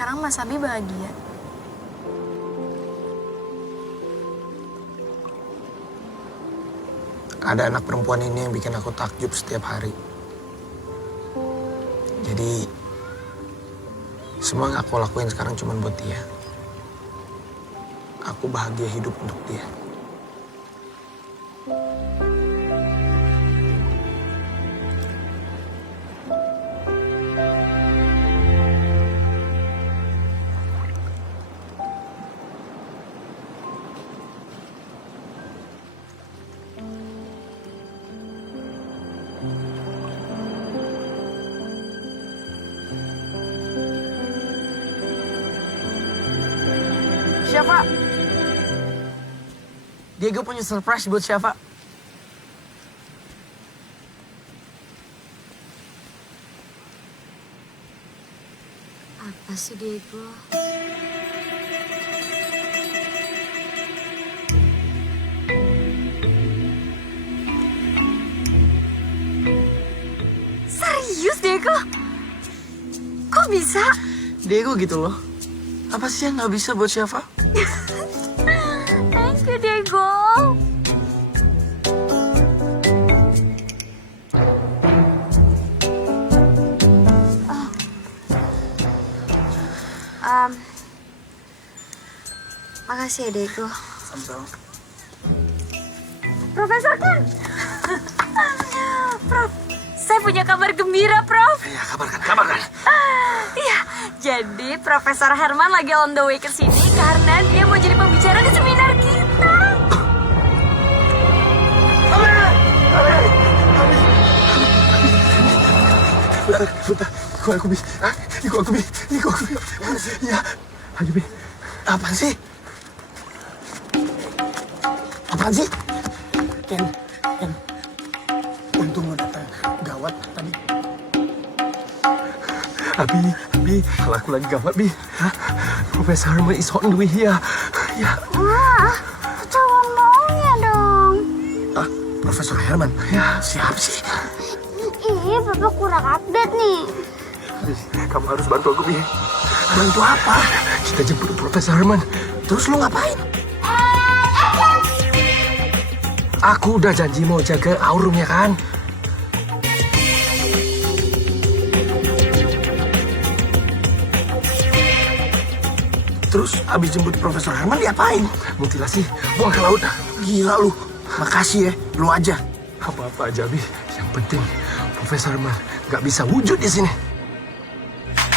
sekarang Mas Abi bahagia? Ada anak perempuan ini yang bikin aku takjub setiap hari. Jadi, semua yang aku lakuin sekarang cuma buat dia. Aku bahagia hidup untuk dia. Syafa, Diego punya surprise buat Syafa. Apa sih Diego? Serius Diego? Kok bisa? Diego gitu loh. Apa sih yang nggak bisa buat Syafa? Thank you Diego. Makasih ya Diego. Sama-sama. Profesor Ken. Prof, saya punya kabar gembira, Prof. Ya, kabarkan. Iya, jadi Profesor Herman lagi on the way ke sini karena dia mau jadi pembicara di seminar kita. Ikut aku, Bi. Ya, ayo, Bi. Apaan sih? Ken. Untung lo datang. Gawat tadi. Abi, kalau aku lagi gawat, Bi. Profesor Herman is on the way here. Ya. Wah, calon maunya dong. Profesor Herman? Ya, siap sih. Ih, Papa kurang update nih. Kamu harus bantu aku, Bi. Bantu apa? Kita jemput Profesor Herman. Terus lo ngapain? Aku udah janji mau jaga aurumnya kan? Terus abis jemput Profesor Herman diapain? Mutilasi, buang ke laut. Gila lu. Makasih ya, lu aja. Apa-apa aja, Bi. Yang penting Profesor Herman gak bisa wujud di sini.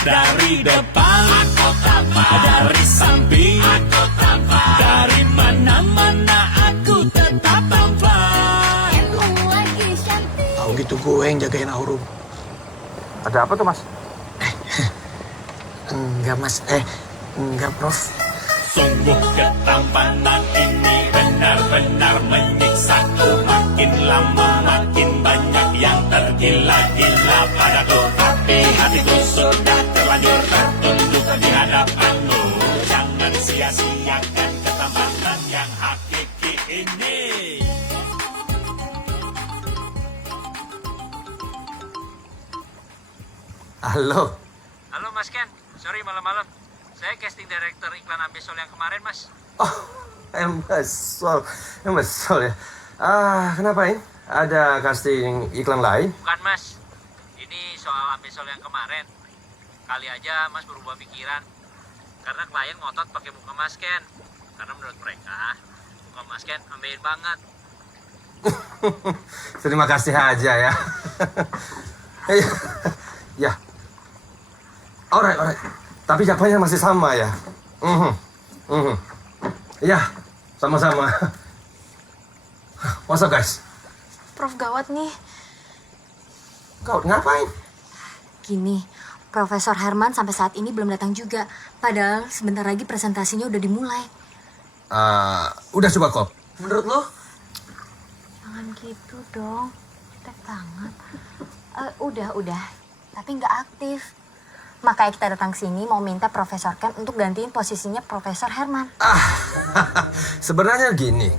Dari depan, dari samping, dari mana-mana aku tetap tampan. Tahu gitu gue yang jagain aurum. Ada apa tuh, Mas? Enggak, Mas. Enggak, Prof. Sungguh ketampanan ini benar-benar menyiksaku. Makin lama makin banyak yang tergila-gila padaku. Tapi hatiku sudah terlanjur tertunduk di hadapanmu. Jangan sia-siakan ketampanan yang hakiki ini. Halo. Halo Mas Ken, sorry malam-malam. Saya casting director iklan Ambesol yang kemarin, Mas. Oh, Embesol ya. Kenapa ini? Ada casting iklan lain? Bukan, Mas. Ini soal Ambesol yang kemarin. Kali aja Mas berubah pikiran. Karena klien ngotot pakai muka Mas Ken. Karena menurut mereka, muka Mas Ken ambeien banget. Terima kasih aja ya. Ya. Alright. Tapi jawabannya masih sama ya. Ya, sama-sama. What's up, guys? Prof gawat nih. Kau ngapain? Gini, Profesor Herman sampai saat ini belum datang juga. Padahal sebentar lagi presentasinya udah dimulai. Udah coba kok. Menurut lo? Jangan gitu dong. Tep banget. Udah. Tapi nggak aktif. Makanya kita datang sini mau minta Profesor Ken untuk gantiin posisinya Profesor Herman. Sebenarnya gini.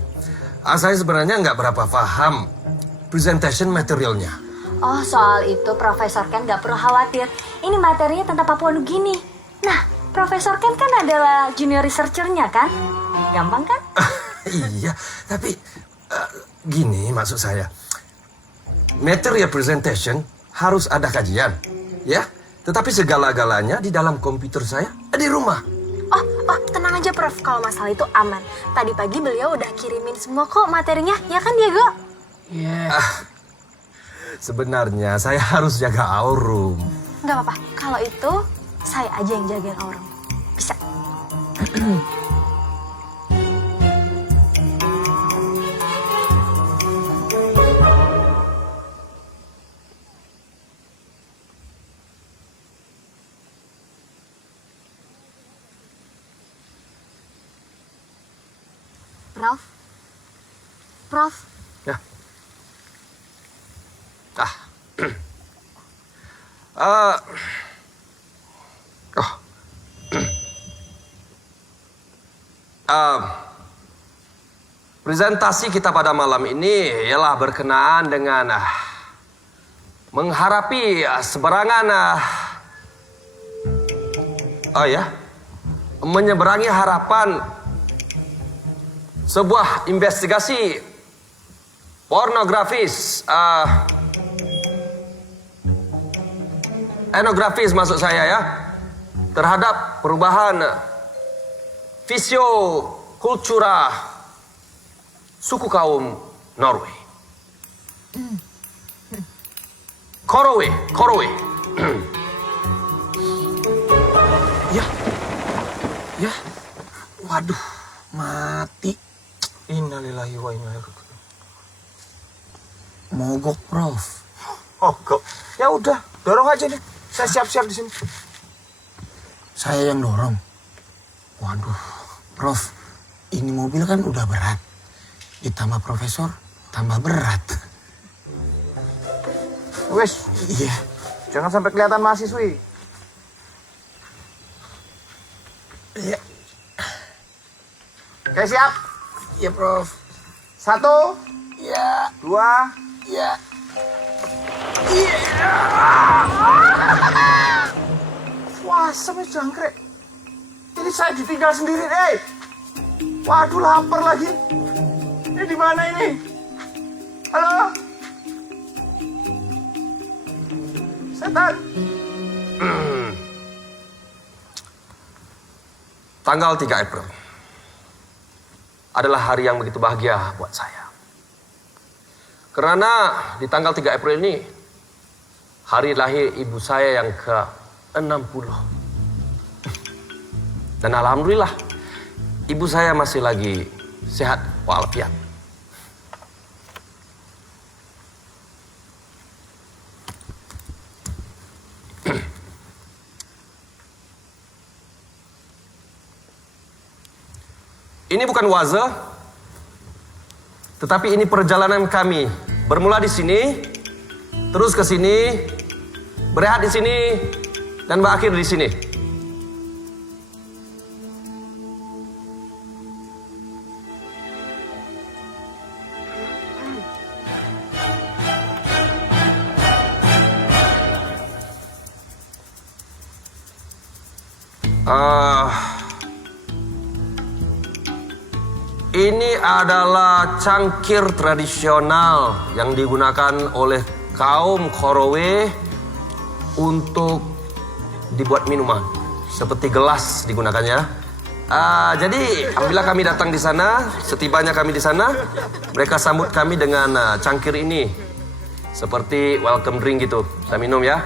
Saya sebenarnya nggak berapa paham presentation materialnya. Oh, soal itu Profesor Ken nggak perlu khawatir. Ini materinya tentang Papua Nugini. Nah, Profesor Ken kan adalah junior researcher-nya kan? Gampang kan? Iya, tapi gini maksud saya. Material presentation harus ada kajian, ya. Tetapi segala-galanya di dalam komputer saya di rumah. Oh, tenang aja Prof, kalau masalah itu aman. Tadi pagi beliau udah kirimin semua kok materinya, ya kan Diego? Iya. Sebenarnya saya harus jaga aurum. Nggak apa-apa, kalau itu saya aja yang jagain aurum. Bisa. Prof. Ya. Presentasi kita pada malam ini ialah berkenaan dengan mengharapi seberangan menyeberangi harapan sebuah investigasi pornografis, etnografis maksud saya ya, terhadap perubahan fisiokultura suku kaum Norway. Korowe. Ya. Waduh, mati. Innalillahi wa inna ilaihi raji'un. Mogok, Prof. Mogok. Ya udah, dorong aja nih. Saya siap-siap di sini. Saya yang dorong. Waduh, Prof, ini mobil kan udah berat. Ditambah profesor, tambah berat. Wes, Iya. jangan sampai kelihatan mahasiswi. Iya. Oke, siap? Iya, Prof. 1, Iya. 2, Iya. Wah, sampai jangkrik. Ini saya ditinggal sendiri, Waduh, lapar lagi. Ini di mana ini? Halo? Setan. Tanggal 3 April adalah hari yang begitu bahagia buat saya. Karena di tanggal 3 April ini hari lahir ibu saya yang ke-60. Dan alhamdulillah ibu saya masih lagi sehat walafiat. Ini bukan waza, tetapi ini perjalanan kami. Bermula di sini, terus ke sini, berehat di sini, dan berakhir di sini. Ini adalah cangkir tradisional yang digunakan oleh kaum Korowe untuk dibuat minuman. Seperti gelas digunakannya. Jadi apabila kami datang di sana, setibanya kami di sana, mereka sambut kami dengan cangkir ini. Seperti welcome drink gitu. Saya minum ya.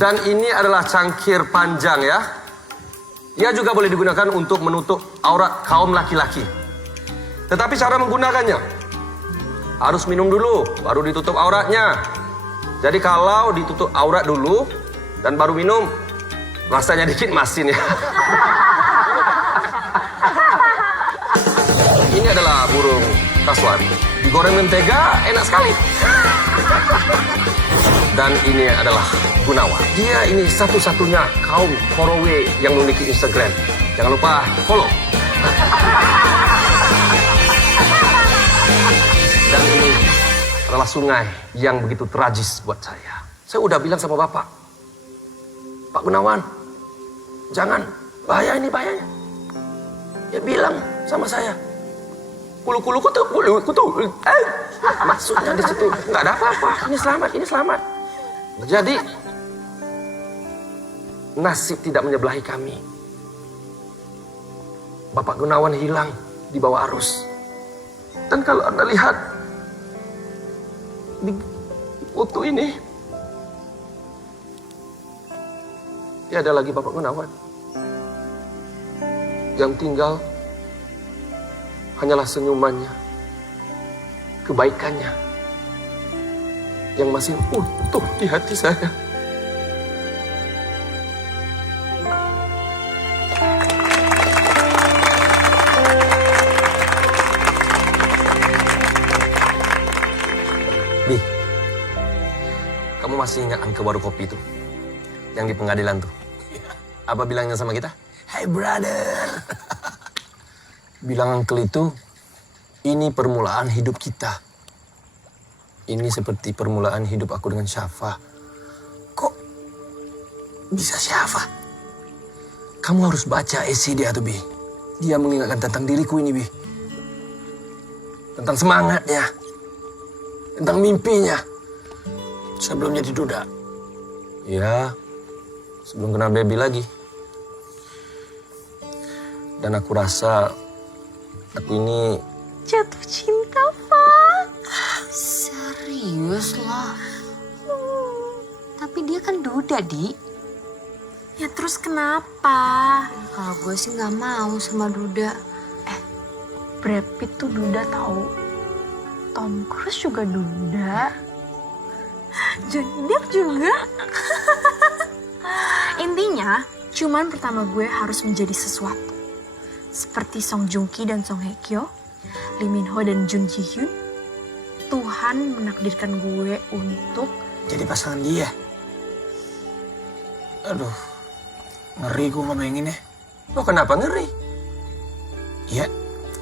Dan ini adalah cangkir panjang ya. Ia juga boleh digunakan untuk menutup aurat kaum laki-laki. Tetapi cara menggunakannya harus minum dulu, baru ditutup auratnya. Jadi kalau ditutup aurat dulu dan baru minum, rasanya dikit masin ya. Ini adalah burung kasuari. Digoreng mentega enak sekali. Dan ini adalah Gunawan. Dia ini satu-satunya kaum Korowe yang memiliki Instagram. Jangan lupa follow. Dan ini adalah sungai yang begitu tragis buat saya. Saya udah bilang sama Bapak, Pak Gunawan, jangan, bahaya ini bahayanya. Dia bilang sama saya, kulu-kulu kutu, maksudnya di situ nggak ada apa-apa, ini selamat. Jadi nasib tidak menyebelahi kami. Bapak Gunawan hilang di bawah arus. Dan kalau Anda lihat di foto ini, tiada lagi Bapak Gunawan. Yang tinggal hanyalah senyumannya, kebaikannya, yang masih utuh di hati saya. Bi, kamu masih ingat Angke warung kopi itu? Yang di pengadilan tuh. Apa bilangnya sama kita? Hey brother. Bilang Uncle itu, ini permulaan hidup kita. Ini seperti permulaan hidup aku dengan Syafa. Kok bisa Syafa? Kamu harus baca esai dia tuh, Bi. Dia mengingatkan tentang diriku ini, Bi. Tentang semangatnya. Tentang mimpinya. Sebelum jadi duda. Ya, sebelum kenal baby lagi. Dan aku rasa aku ini jatuh cinta, Pak. Serius lah. Tapi dia kan duda, Di. Ya terus kenapa? Kalau gue sih nggak mau sama duda. Brad Pitt tuh duda tahu. Tom Cruise juga duda. Johnny Depp juga. Intinya, cuman pertama gue harus menjadi sesuatu. Seperti Song Joong Ki dan Song Hye Kyo, Lee Min Ho dan Jun Ji Hyun, Tuhan menakdirkan gue untuk jadi pasangan dia. Aduh, ngeri gue ngebayanginnya. Lo kenapa ngeri? Ya,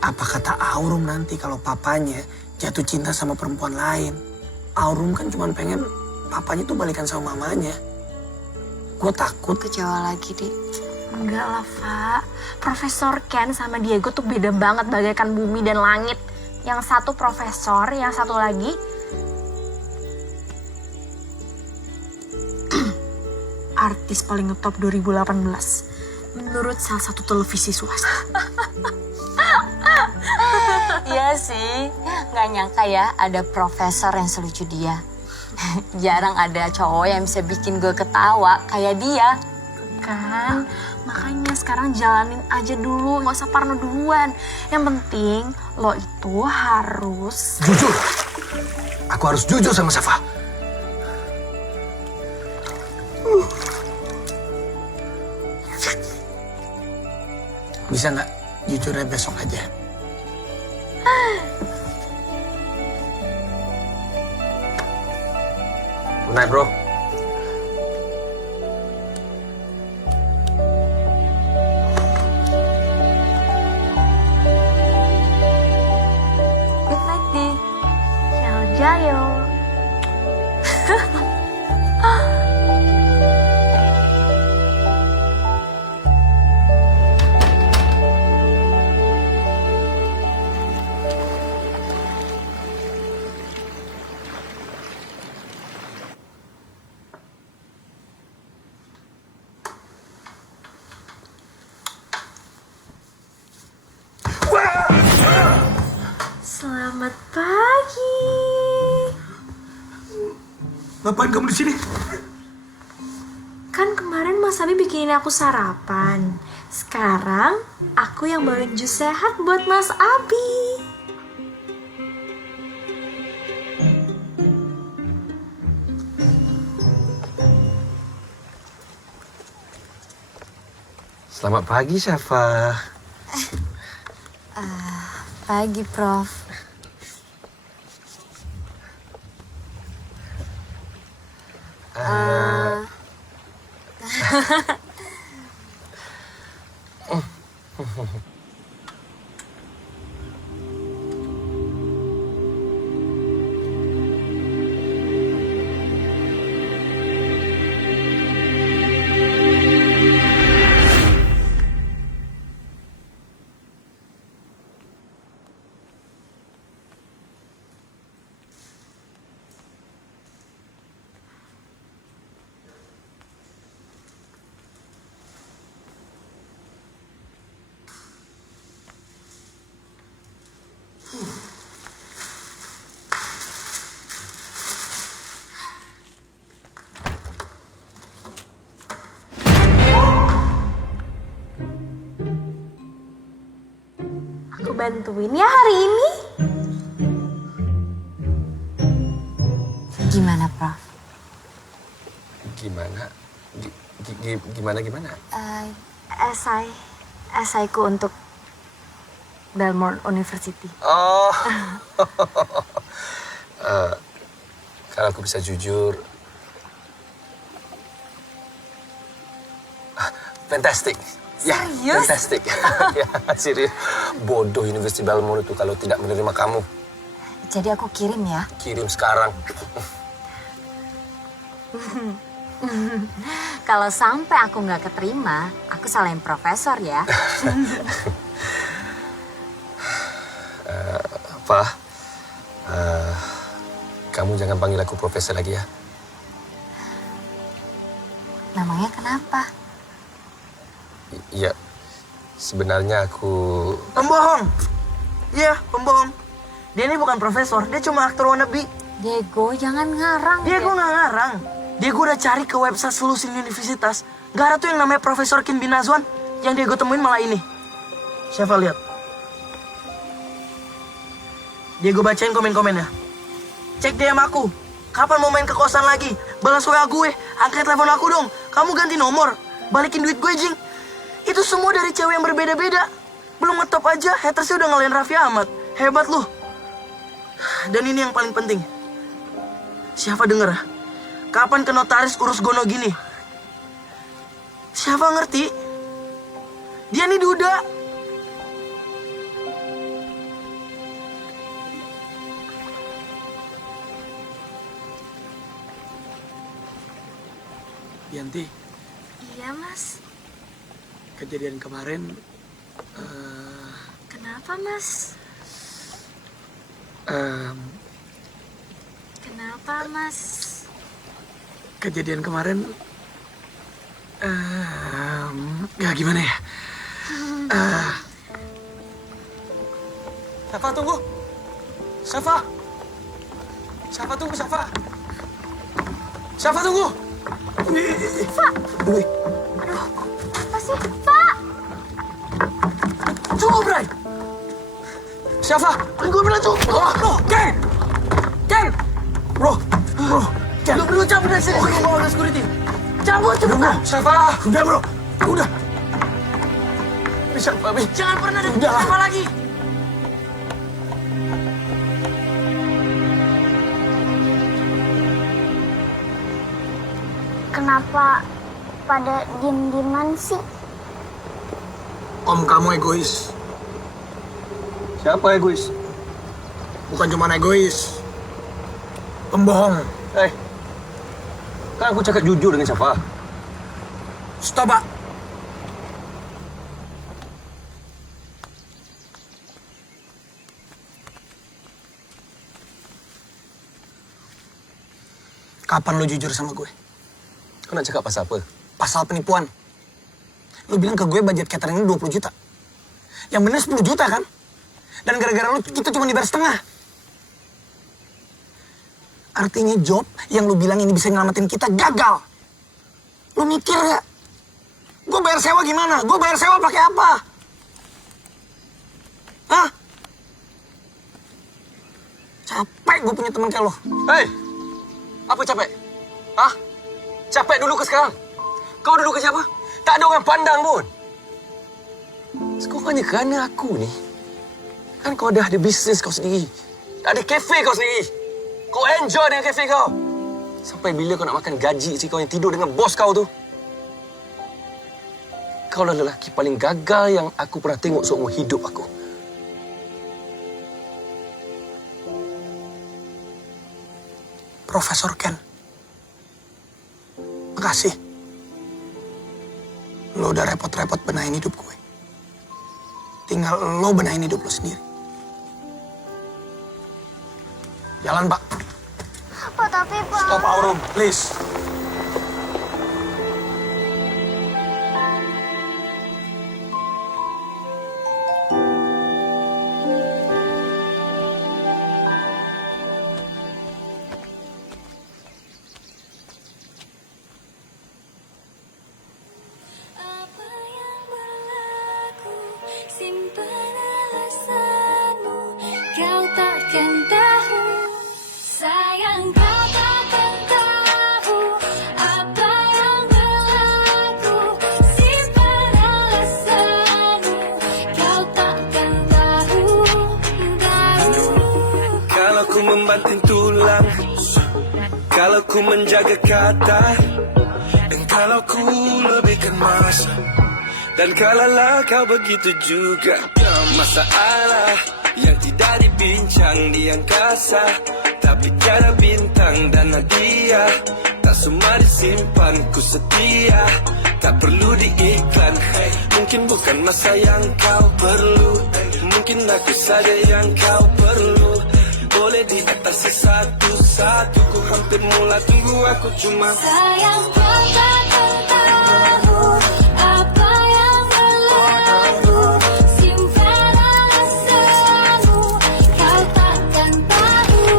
apa kata Aurum nanti kalau papanya jatuh cinta sama perempuan lain? Aurum kan cuma pengen papanya tuh balikan sama mamanya. Gue takut. Kecewa lagi, Di. enggak lah, Pak. Profesor Ken sama Diego tuh beda banget bagaikan bumi dan langit. Yang satu profesor, yang satu lagi artis paling ngetop 2018 menurut salah satu televisi swasta. Iya sih, nggak nyangka ya ada profesor yang selucu dia. Jarang ada cowok yang bisa bikin gue ketawa kayak dia. Kan, makanya sekarang jalanin aja dulu, nggak usah parno duluan. Yang penting lo itu harus jujur. Aku harus jujur sama Syafa. Bisa nggak jujurnya besok aja? Good night, bro. good night, Di. Ciao, jayo. Selamat pagi. Ngapain kamu di sini? Kan kemarin Mas Abi bikinin aku sarapan. Sekarang aku yang bawain jus sehat buat Mas Abi. Selamat pagi, Syafa. Pagi, Prof. bantuin ya hari ini. Gimana, Prof? Gimana? Gimana? Esaiku untuk Belmont University. Oh. Kalau aku bisa jujur, fantastic. Ya, Serius? fantastic. Ya, serius. Bodoh University Belmont itu kalau tidak menerima kamu. Jadi aku kirim ya? Kirim sekarang. Kalau sampai aku nggak keterima, aku salahin profesor ya. Kamu jangan panggil aku profesor lagi ya. Namanya kenapa? Iya, sebenarnya aku... Pembohong. Iya, pembohong. Dia ini bukan profesor, dia cuma aktor wannabe. Diego, jangan ngarang. Diego nggak ngarang. Diego udah cari ke website selusin universitas. Gak ada tuh yang namanya Profesor Kim Binazwan. Yang Diego temuin malah ini. Siapa lihat? Diego bacain komen-komennya. Cek DM aku. Kapan mau main ke kosan lagi? Balas WA gue. Angkat telepon aku dong. Kamu ganti nomor. Balikin duit gue, Jing. Itu semua dari cewek yang berbeda-beda. Belum ngetop aja, hatersnya udah ngalahin Raffi Ahmad. Hebat lu. Dan ini yang paling penting. Siapa denger? Kapan ke notaris urus gono gini? Siapa ngerti? Dia nih duda. Yanti, Iya, Mas. kejadian kemarin... Kenapa, Mas? Kenapa, Mas? Kejadian kemarin... ya gimana ya? Safa, tunggu. Safa. Safa, tunggu, Safa. Safa, tunggu. Pak. Aduh. Apa sih? Pak. Tunggu, Bray. Safa, gue bilang tunggu. Bro, Ken. Ken. Bro. Ken. Lu berdua cabut dari sini. Gue bawa ke security. Cabut, cepetan. Safa. Udah, bro. Udah. Bisa, Babi. Jangan pernah deketin Safa lagi. Kenapa pada diem-dieman sih? Om kamu egois. Siapa egois? Bukan cuma egois. Pembohong. Kan aku cakap jujur dengan siapa? Stop, Pak. Kapan lo jujur sama gue? Kau nak cakap pasal apa? Pasal penipuan. Lo bilang ke gue budget catering 20 juta. Yang bener 10 juta kan? Dan gara-gara lo kita cuma dibayar setengah. Artinya job yang lo bilang ini bisa nyelamatin kita gagal. Lo mikir gak? Gue bayar sewa gimana? Gue bayar sewa pakai apa? Hah? Capek gue punya teman kayak lo. Hei! Apa capek? Hah? Capek dulu ke sekarang? Kau dulu ke siapa? Tak ada orang pandang pun. Kau hanya kerana aku ni. Kan kau dah ada bisnes kau sendiri. Dah ada kafe kau sendiri. Kau enjoy dengan kafe kau. Sampai bila kau nak makan gaji si kau yang tidur dengan bos kau tu? Kau lah lelaki paling gagal yang aku pernah tengok seumur hidup aku. Profesor Ken. Makasih. Lo udah repot-repot benahin hidup gue. Tinggal lo benahin hidup lo sendiri. Jalan, Pak. Apa tapi, Pak? Stop our room, please. Simpan alasan Kalau ku menjaga kata, dan kalau ku lebihkan masa, dan kalaulah kau begitu juga. Masalah yang tidak dibincang di angkasa, tapi tiada bintang dan hadiah. Tak semua disimpan, ku setia, tak perlu diiklan. Mungkin bukan masa yang kau perlu, mungkin aku saja yang kau perlu. Boleh di atas satu-satu, ku hampir mulai tunggu, aku cuma sayang kau takkan tahu apa yang berlaku. Simpan alasanmu, kau takkan tahu.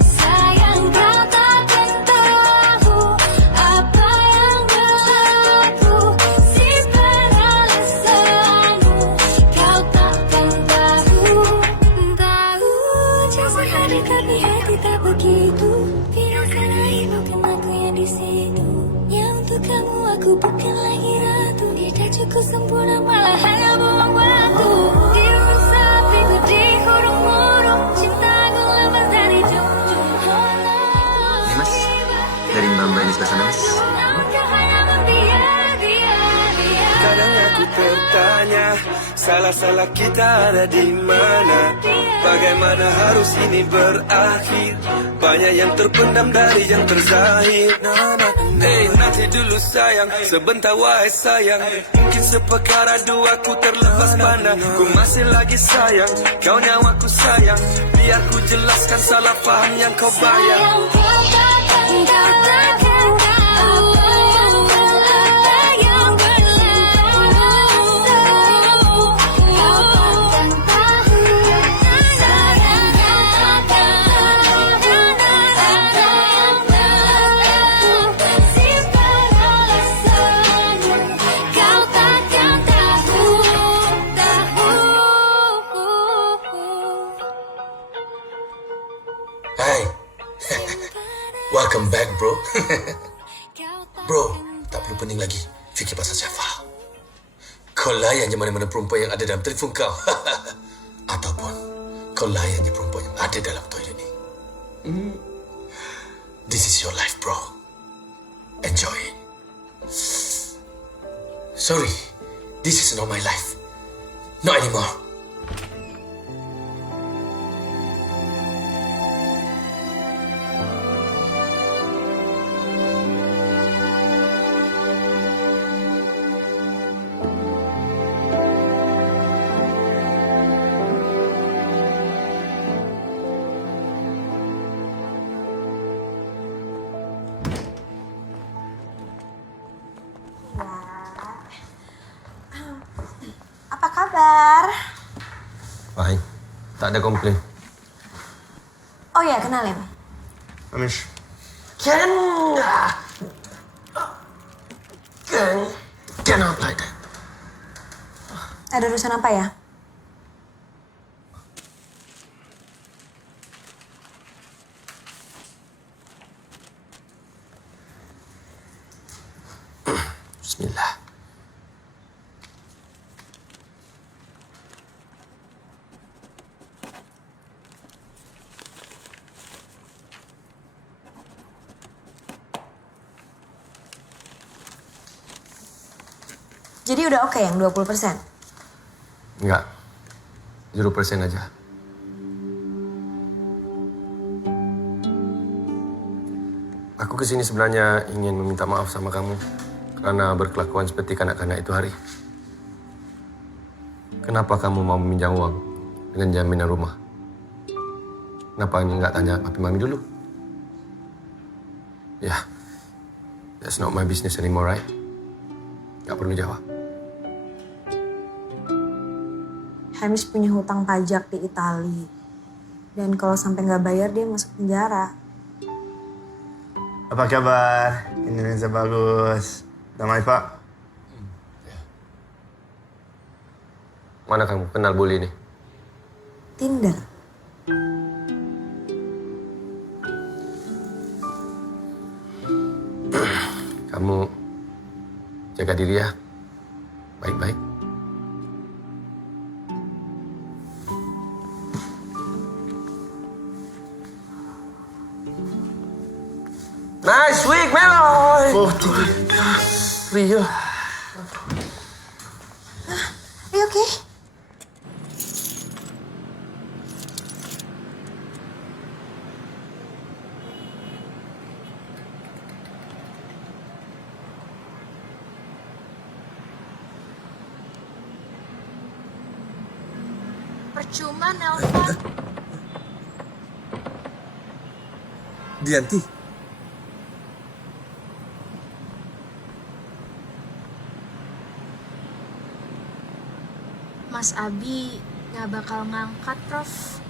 Sayang kau takkan tahu apa yang berlaku. Simpan alasanmu, kau takkan tahu. Tahu jasa hari tapi hati tak begitu. Biarkan ibu aku yang di situ. Yang untuk kamu aku bukan lagi ratu. Tidak cukup sempurna malah hanya buang waktu. Di ruang sapi di hurung-hurung. Cinta aku lemas dari jung-jung. Ini mas, dari mbak-mbak ini sebelah sana mas. kadang aku tertanya, salah-salah kita ada di mana? Bagaimana harus ini berakhir? Banyak yang terpendam dari yang terzahir. Hey, nanti dulu sayang, sebentar wahai sayang. Mungkin sepekara dua ku terlepas pandang. Ku masih lagi sayang, kau nyawaku sayang. Biar ku jelaskan salah paham yang kau bayang. Welcome back, bro. Bro, tak perlu pening lagi fikir pasal Syafa. Kau layan je mana-mana perempuan yang ada dalam telefon kau. Ataupun kau layan je perempuan yang ada dalam toilet ni. This is your life, bro. Enjoy it. Sorry, this is not my life. Not anymore. Apa kabar? Fine. Tak ada komplain. Oh ya, kenalin. Amish. Can cannot like that. Ada urusan apa ya? Bismillah. Jadi udah oke yang 20%? Enggak. 0% aja. Aku kesini sebenarnya ingin meminta maaf sama kamu karena berkelakuan seperti kanak-kanak itu hari. Kenapa kamu mau meminjam uang dengan jaminan rumah? Kenapa nggak tanya papi mami dulu? Ya, that's not my business anymore, right? Nggak perlu jawab. Hamish punya hutang pajak di Itali. Dan kalau sampai nggak bayar dia masuk penjara. Apa kabar? Indonesia bagus. Damai, Pak. Mana kamu kenal bully ini? Tinder. Kamu jaga diri ya. Baik-baik. Nice week, Meloy. Oh, Rio. Are you okay? Percuma nelpon. Dianti, Mas Abi gak bakal ngangkat, Prof.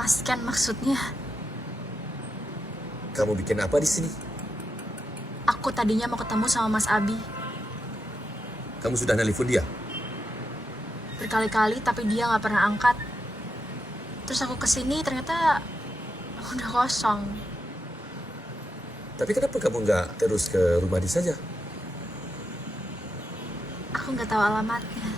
Mas Ken maksudnya. kamu bikin apa di sini? Aku tadinya mau ketemu sama Mas Abi. Kamu sudah nelpon dia? Berkali-kali tapi dia gak pernah angkat. Terus aku kesini ternyata udah kosong. Tapi kenapa kamu nggak terus ke rumah dia saja? Aku gak tahu alamatnya.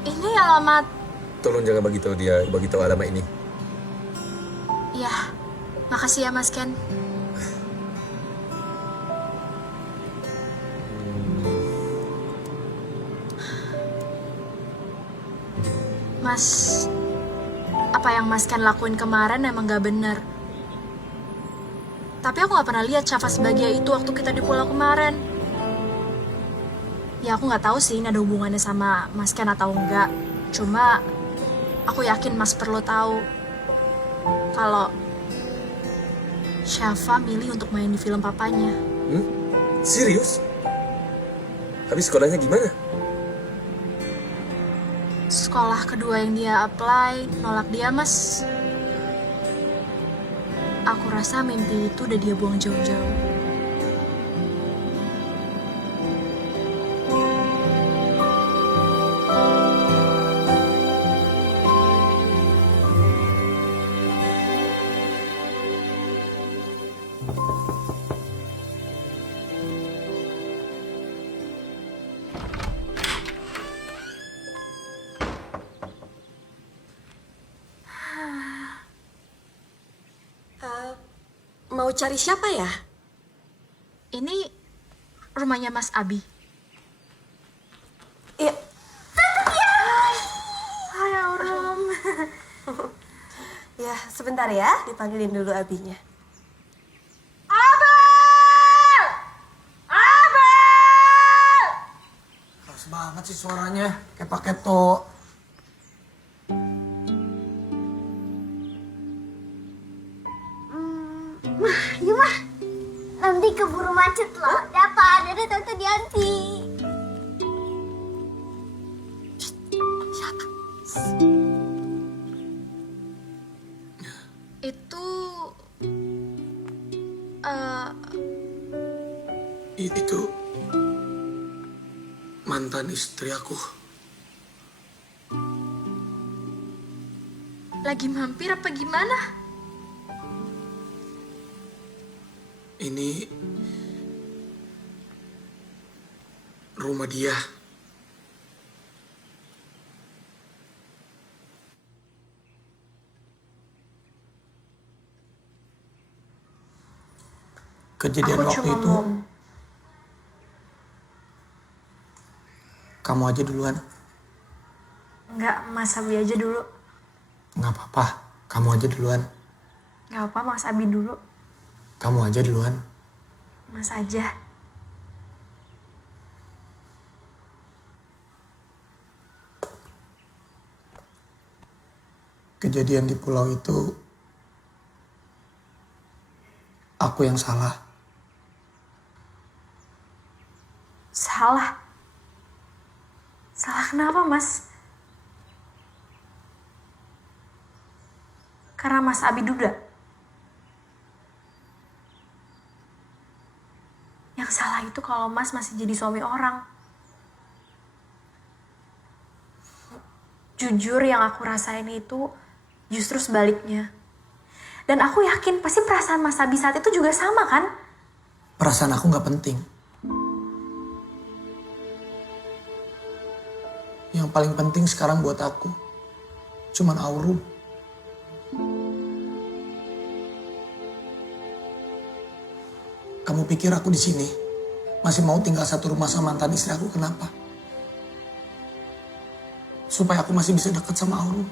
Ini alamat. Tolong jangan bagi tahu alamat ini. Ya, makasih ya Mas Ken. Mas, apa yang Mas Ken lakuin kemarin emang gak bener. Tapi aku gak pernah lihat Syafa sebagai itu waktu kita di pulau kemarin. Ya aku gak tahu sih ini ada hubungannya sama Mas Ken atau enggak. Cuma aku yakin Mas perlu tahu kalau Syafa milih untuk main di film papanya. Serius? Habis sekolahnya gimana? Sekolah kedua yang dia apply nolak dia, Mas. Aku rasa mimpi itu udah dia buang jauh-jauh. Mau cari siapa ya? Ini rumahnya Mas Abi. Iya. Hai Aurum. Ya, sebentar ya, dipanggilin dulu Abinya. Keras banget sih suaranya, kayak pakai to. Mah, yuk mah. Nanti keburu macet loh. Dapat, ada Tante Dianti. Siapa? Itu Itu mantan istri aku. lagi mampir apa gimana? Ini rumah dia. Kejadian waktu itu, kamu aja duluan. Enggak, Mas Abi aja dulu. Nggak apa-apa, kamu aja duluan. Enggak apa, Mas Abi dulu. Kamu aja duluan. Mas aja. Kejadian di pulau itu, aku yang salah. Salah? Salah kenapa, Mas? Karena Mas Abi duda? Yang salah itu kalau Mas masih jadi suami orang. Jujur yang aku rasain itu justru sebaliknya. Dan aku yakin pasti perasaan Mas Abi saat itu juga sama kan? Perasaan aku nggak penting. Yang paling penting sekarang buat aku cuman Aurum. Kamu pikir aku di sini masih mau tinggal satu rumah sama mantan istri aku, kenapa? Supaya aku masih bisa dekat sama Aurum.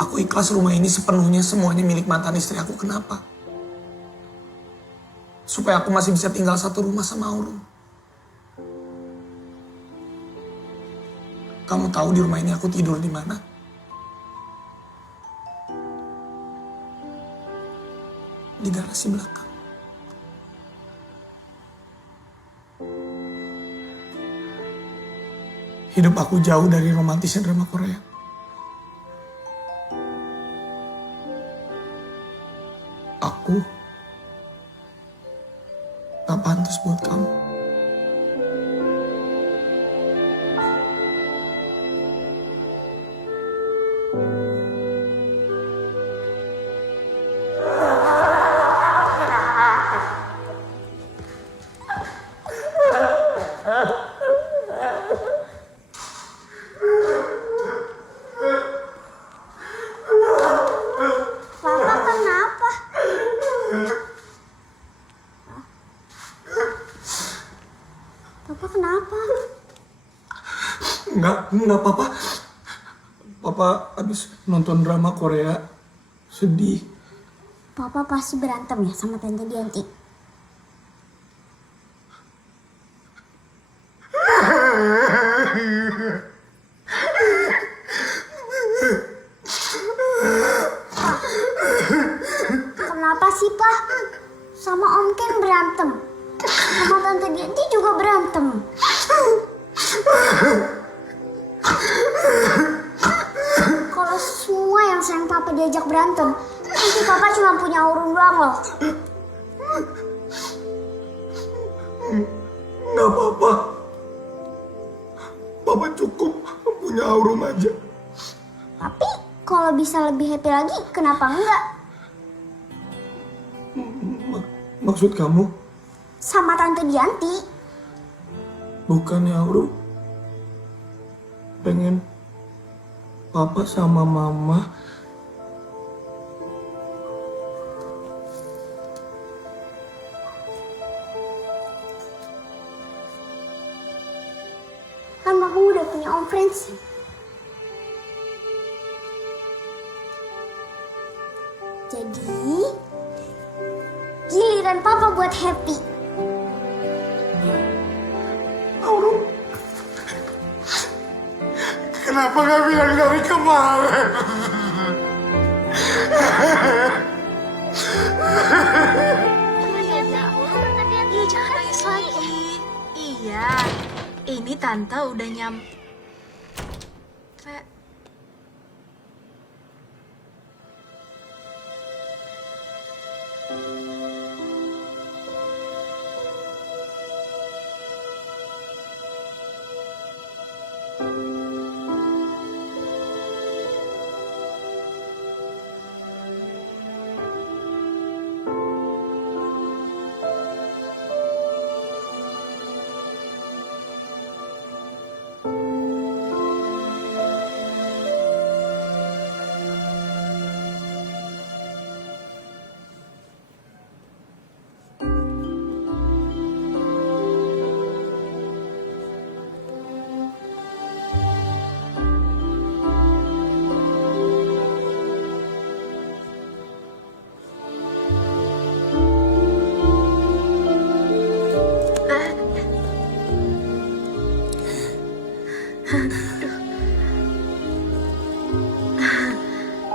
Aku ikhlas rumah ini sepenuhnya semuanya milik mantan istri aku, kenapa? Supaya aku masih bisa tinggal satu rumah sama Aurum. Kamu tahu di rumah ini aku tidur di mana? Di garasi belakang. Hidup aku jauh dari romantisnya drama Korea. Aku gak pantas buat kamu. Papa kenapa? Papa kenapa? Enggak Papa. Papa habis nonton drama Korea. Sedih. Papa pasti berantem ya sama Tante Dianti. Kenapa sih, Pak? Sama Om Ken berantem. Sama Tante Dianti juga berantem. Kalau semua yang sayang Papa diajak berantem, nanti Papa cuma punya Aurum doang loh. Nggak apa-apa. Papa cukup punya Aurum aja. Tapi kalau bisa lebih happy lagi, kenapa enggak? Maksud kamu? Sama Tante Dianti. Bukannya Aurum pengen Papa sama Mama kan Papa udah punya Om Frans. Jadi giliran Papa buat happy. Aurum, kenapa gak bilang dari kemarin? Iya, jangan nangis lagi. Iya, ini Tante udah nyampe.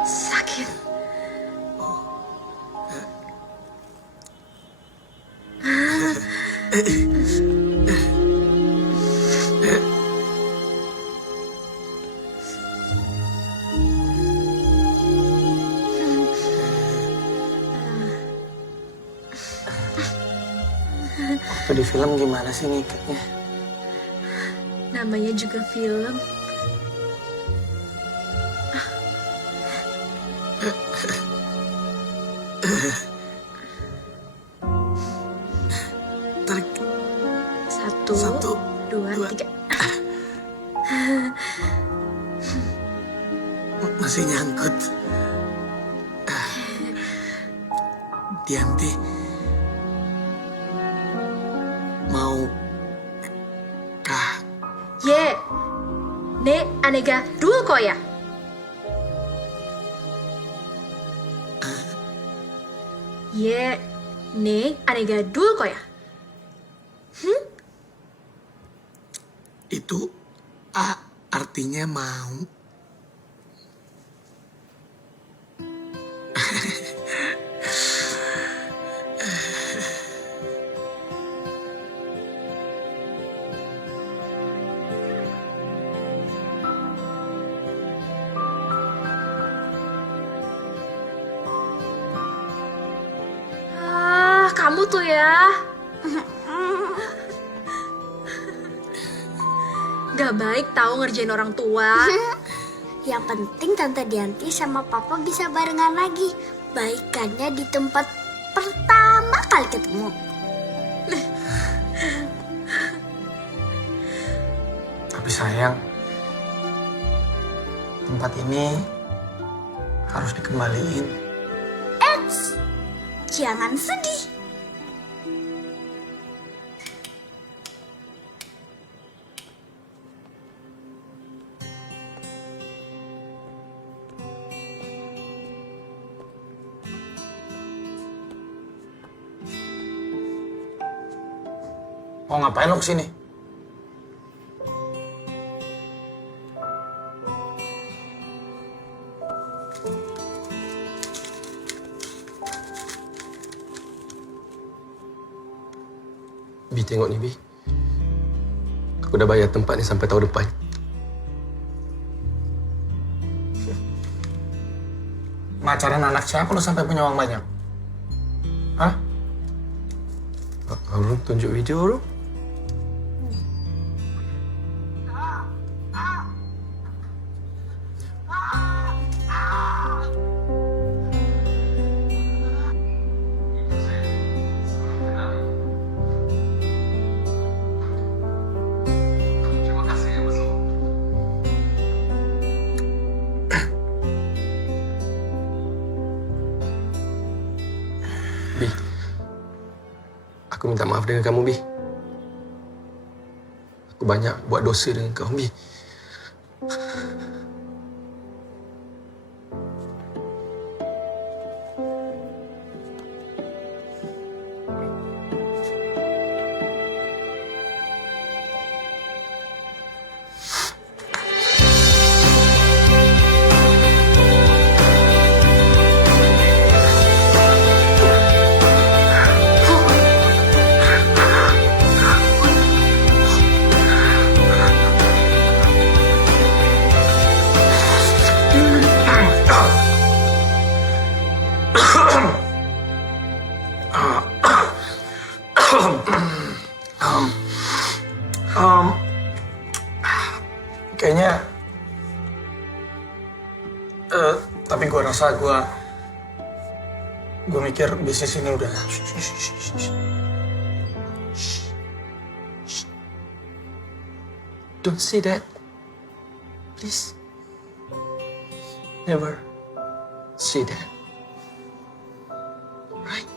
Sakit. Waktu di film gimana sih ngikatnya? Nah Namanya juga film. Tarik. Satu, dua, tiga. Masih nyangkut. Dianti mau kah? Ye, ne anega dul koya. Ye, ne anega dul koya. Itu artinya mau. Kamu tuh ya. Gak baik tahu ngerjain orang tua. Yang penting Tante Dianti sama Papa bisa barengan lagi. Baikannya di tempat pertama kali ketemu. Tapi sayang, tempat ini harus dikembaliin. Eits, jangan sedih. Mau ngapain lo kesini? Bi, tengok ni, Bi. Aku dah bayar tempat ni sampai tahun depan. Macarin anak siapa lo sampai punya uang banyak? Hah? Rum, tunjuk video, Rum. Bi, aku minta maaf dengan kamu, Bi. Aku banyak buat dosa dengan kau, Bi. Kayaknya, tapi gue rasa gue mikir bisnis ini udah. Don't say that, please. Never say that. Right?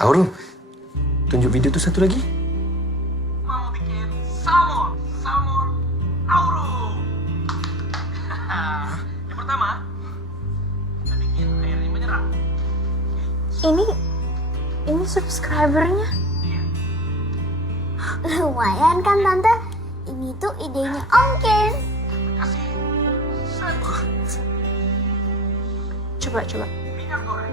Aurum, tunjuk video tu satu lagi. Mau bikin salmon Aurum. Yang pertama, kita bikin airnya menyerap. Ini subscribernya. Lumayan kan Tante? Ini tuh idenya Om Ken. Coba. Minyak goreng.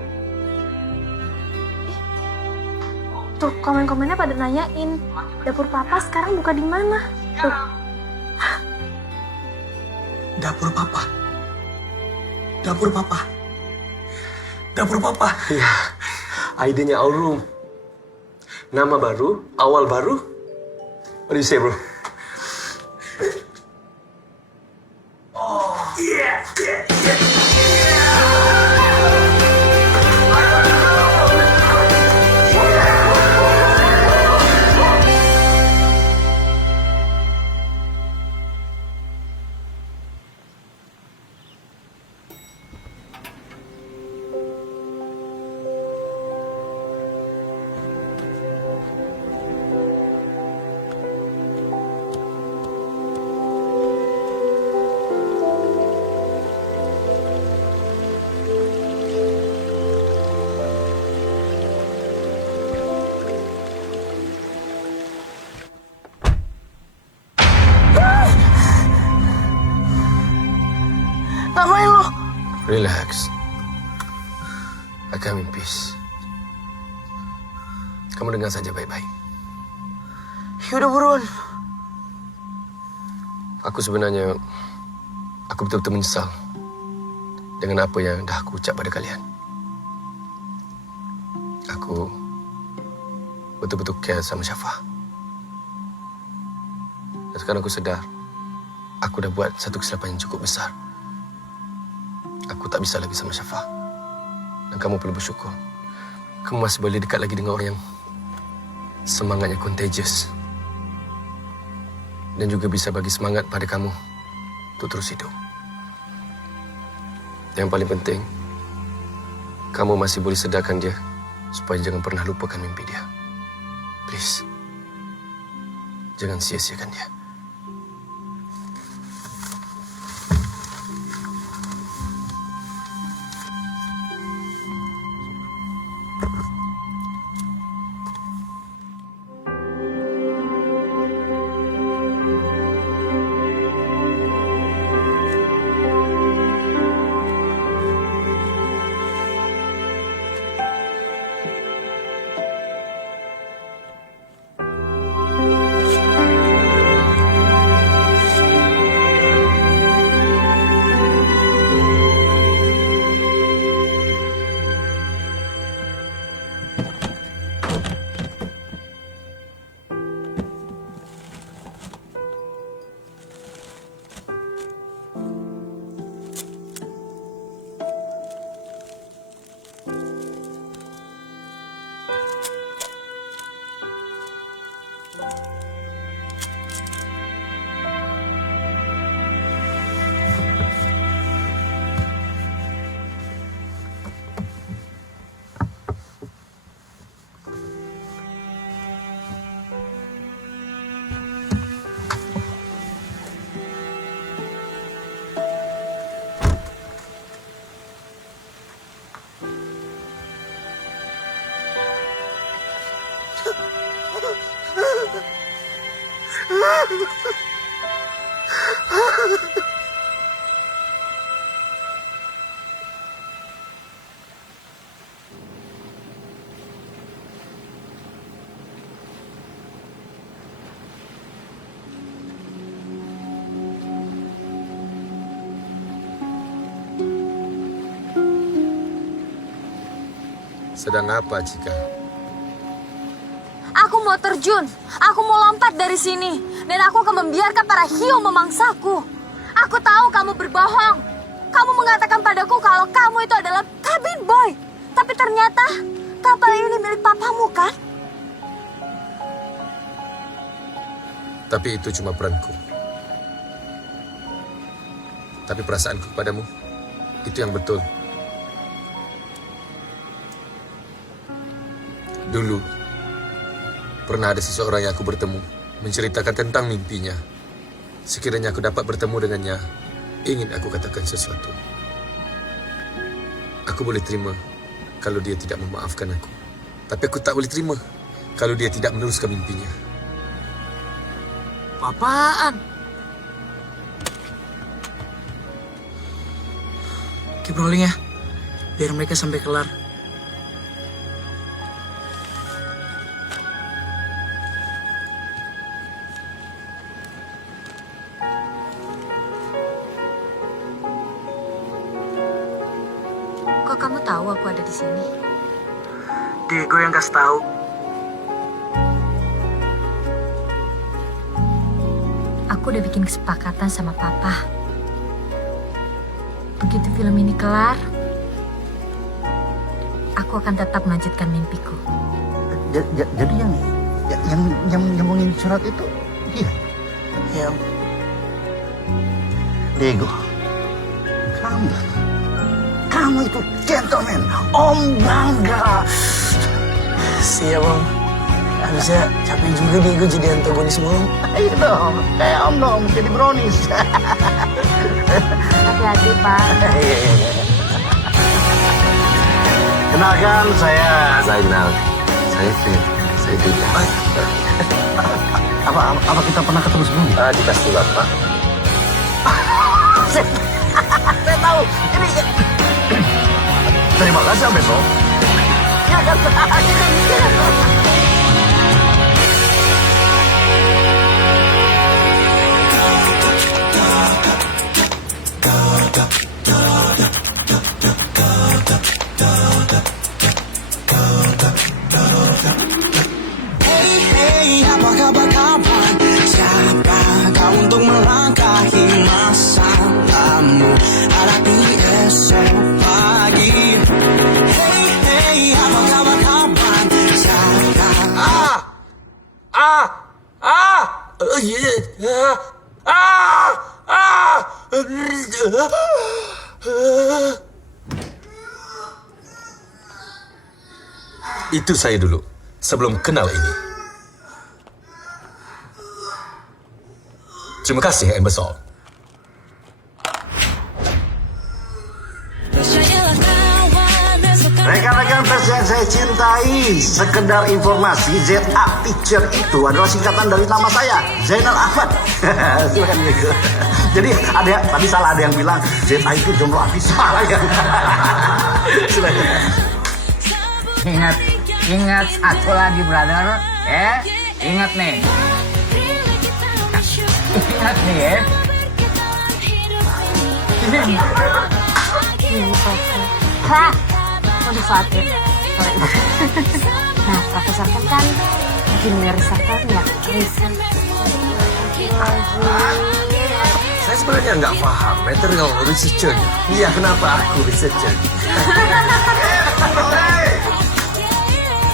Tuh, komen-komennya pada nanyain, dapur Papa sekarang buka di mana? Tuh. Dapur Papa. Dapur Papa. Iya, idenya Aurum. Nama baru, awal baru. What do you say, bro? Ngapain lo? Relax. I come in peace. Kamu dengar saja baik-baik. Ya udah buruan. Aku sebenarnya, aku betul-betul menyesal dengan apa yang dah aku ucap pada kalian. Aku betul-betul care sama Syafa. Dan sekarang aku sedar, aku dah buat satu kesilapan yang cukup besar. Aku tak bisa lagi sama Syafa. Dan kamu perlu bersyukur. Kamu masih boleh dekat lagi dengan orang yang semangatnya contagious. Dan juga bisa bagi semangat pada kamu untuk terus hidup. Yang paling penting, kamu masih boleh sedarkan dia supaya jangan pernah lupakan mimpi dia. Please. Jangan sia-siakan dia. Sedang apa, Cika? Aku mau terjun. Aku mau lompat dari sini. Dan aku akan membiarkan para hiu memangsaku. Aku tahu kamu berbohong. Kamu mengatakan padaku kalau kamu itu adalah cabin boy. Tapi ternyata kapal ini milik papamu, kan? Tapi itu cuma peranku. Tapi perasaanku padamu, itu yang betul. Dulu, pernah ada seseorang yang aku bertemu, menceritakan tentang mimpinya. Sekiranya aku dapat bertemu dengannya, ingin aku katakan sesuatu. Aku boleh terima kalau dia tidak memaafkan aku. Tapi aku tak boleh terima kalau dia tidak meneruskan mimpinya. Apaan? Keep rolling ya, biar mereka sampai kelar. Kok kamu tahu aku ada di sini? Diego yang kasih tahu. aku udah bikin kesepakatan sama papa. Begitu film ini kelar, aku akan tetap melanjutkan mimpiku. Jadi yang nyambungin surat itu dia? Iya. Diego, kamu itu gentleman. Om bangga. Siap Om. Harusnya capek juga Diego jadi antagonis mulu. Ayo dong, kayak Om dong, jadi brownies. Hati-hati Pak. Kenalkan, saya Zainal. Saya Fir. Saya Dida. Apa kita pernah ketemu sebelumnya? Di festival, Pak. Saya tahu. Ini. Terima kasih, Om besok. Ya kan. Hey, apa kabar kawan? Siapa kau untuk melangkahi masalahmu? Hadapi esok pagi. Hey, apa kabar kawan? Siapa? Itu saya dulu, sebelum kenal ini. Terima kasih, Embesol. Rekan-rekan pers yang saya cintai, sekedar informasi, ZA Picture itu adalah singkatan dari nama saya, Zainal Ahmad. Silakan gitu. Jadi tadi salah ada yang bilang ZA itu jomblo artis, salah ya. Ingat satu lagi brother, ingat nih. Ingat nih ya. Hah, udah khawatir. Nah, Profesor kan junior researcher ya, research. Saya sebenarnya nggak paham material researcher. Iya, kenapa aku researcher?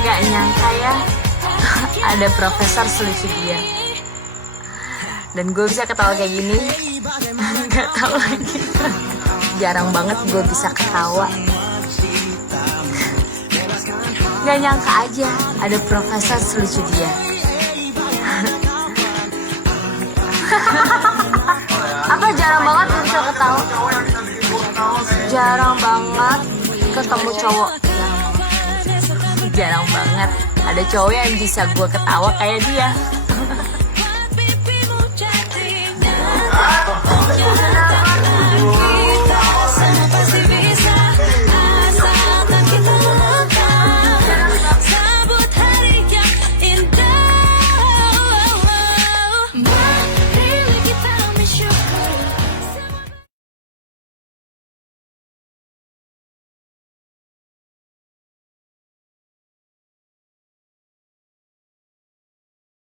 Gak nyangka ya, ada profesor selucu dia. Dan gue bisa ketawa kayak gini, gak tahu lagi. Jarang banget gue bisa ketawa. Gak nyangka aja ada profesor selucu dia. Apa jarang banget bisa ketawa? Jarang banget ketemu cowok. Jarang banget ada cowok yang bisa gue ketawa kayak dia. Kenapa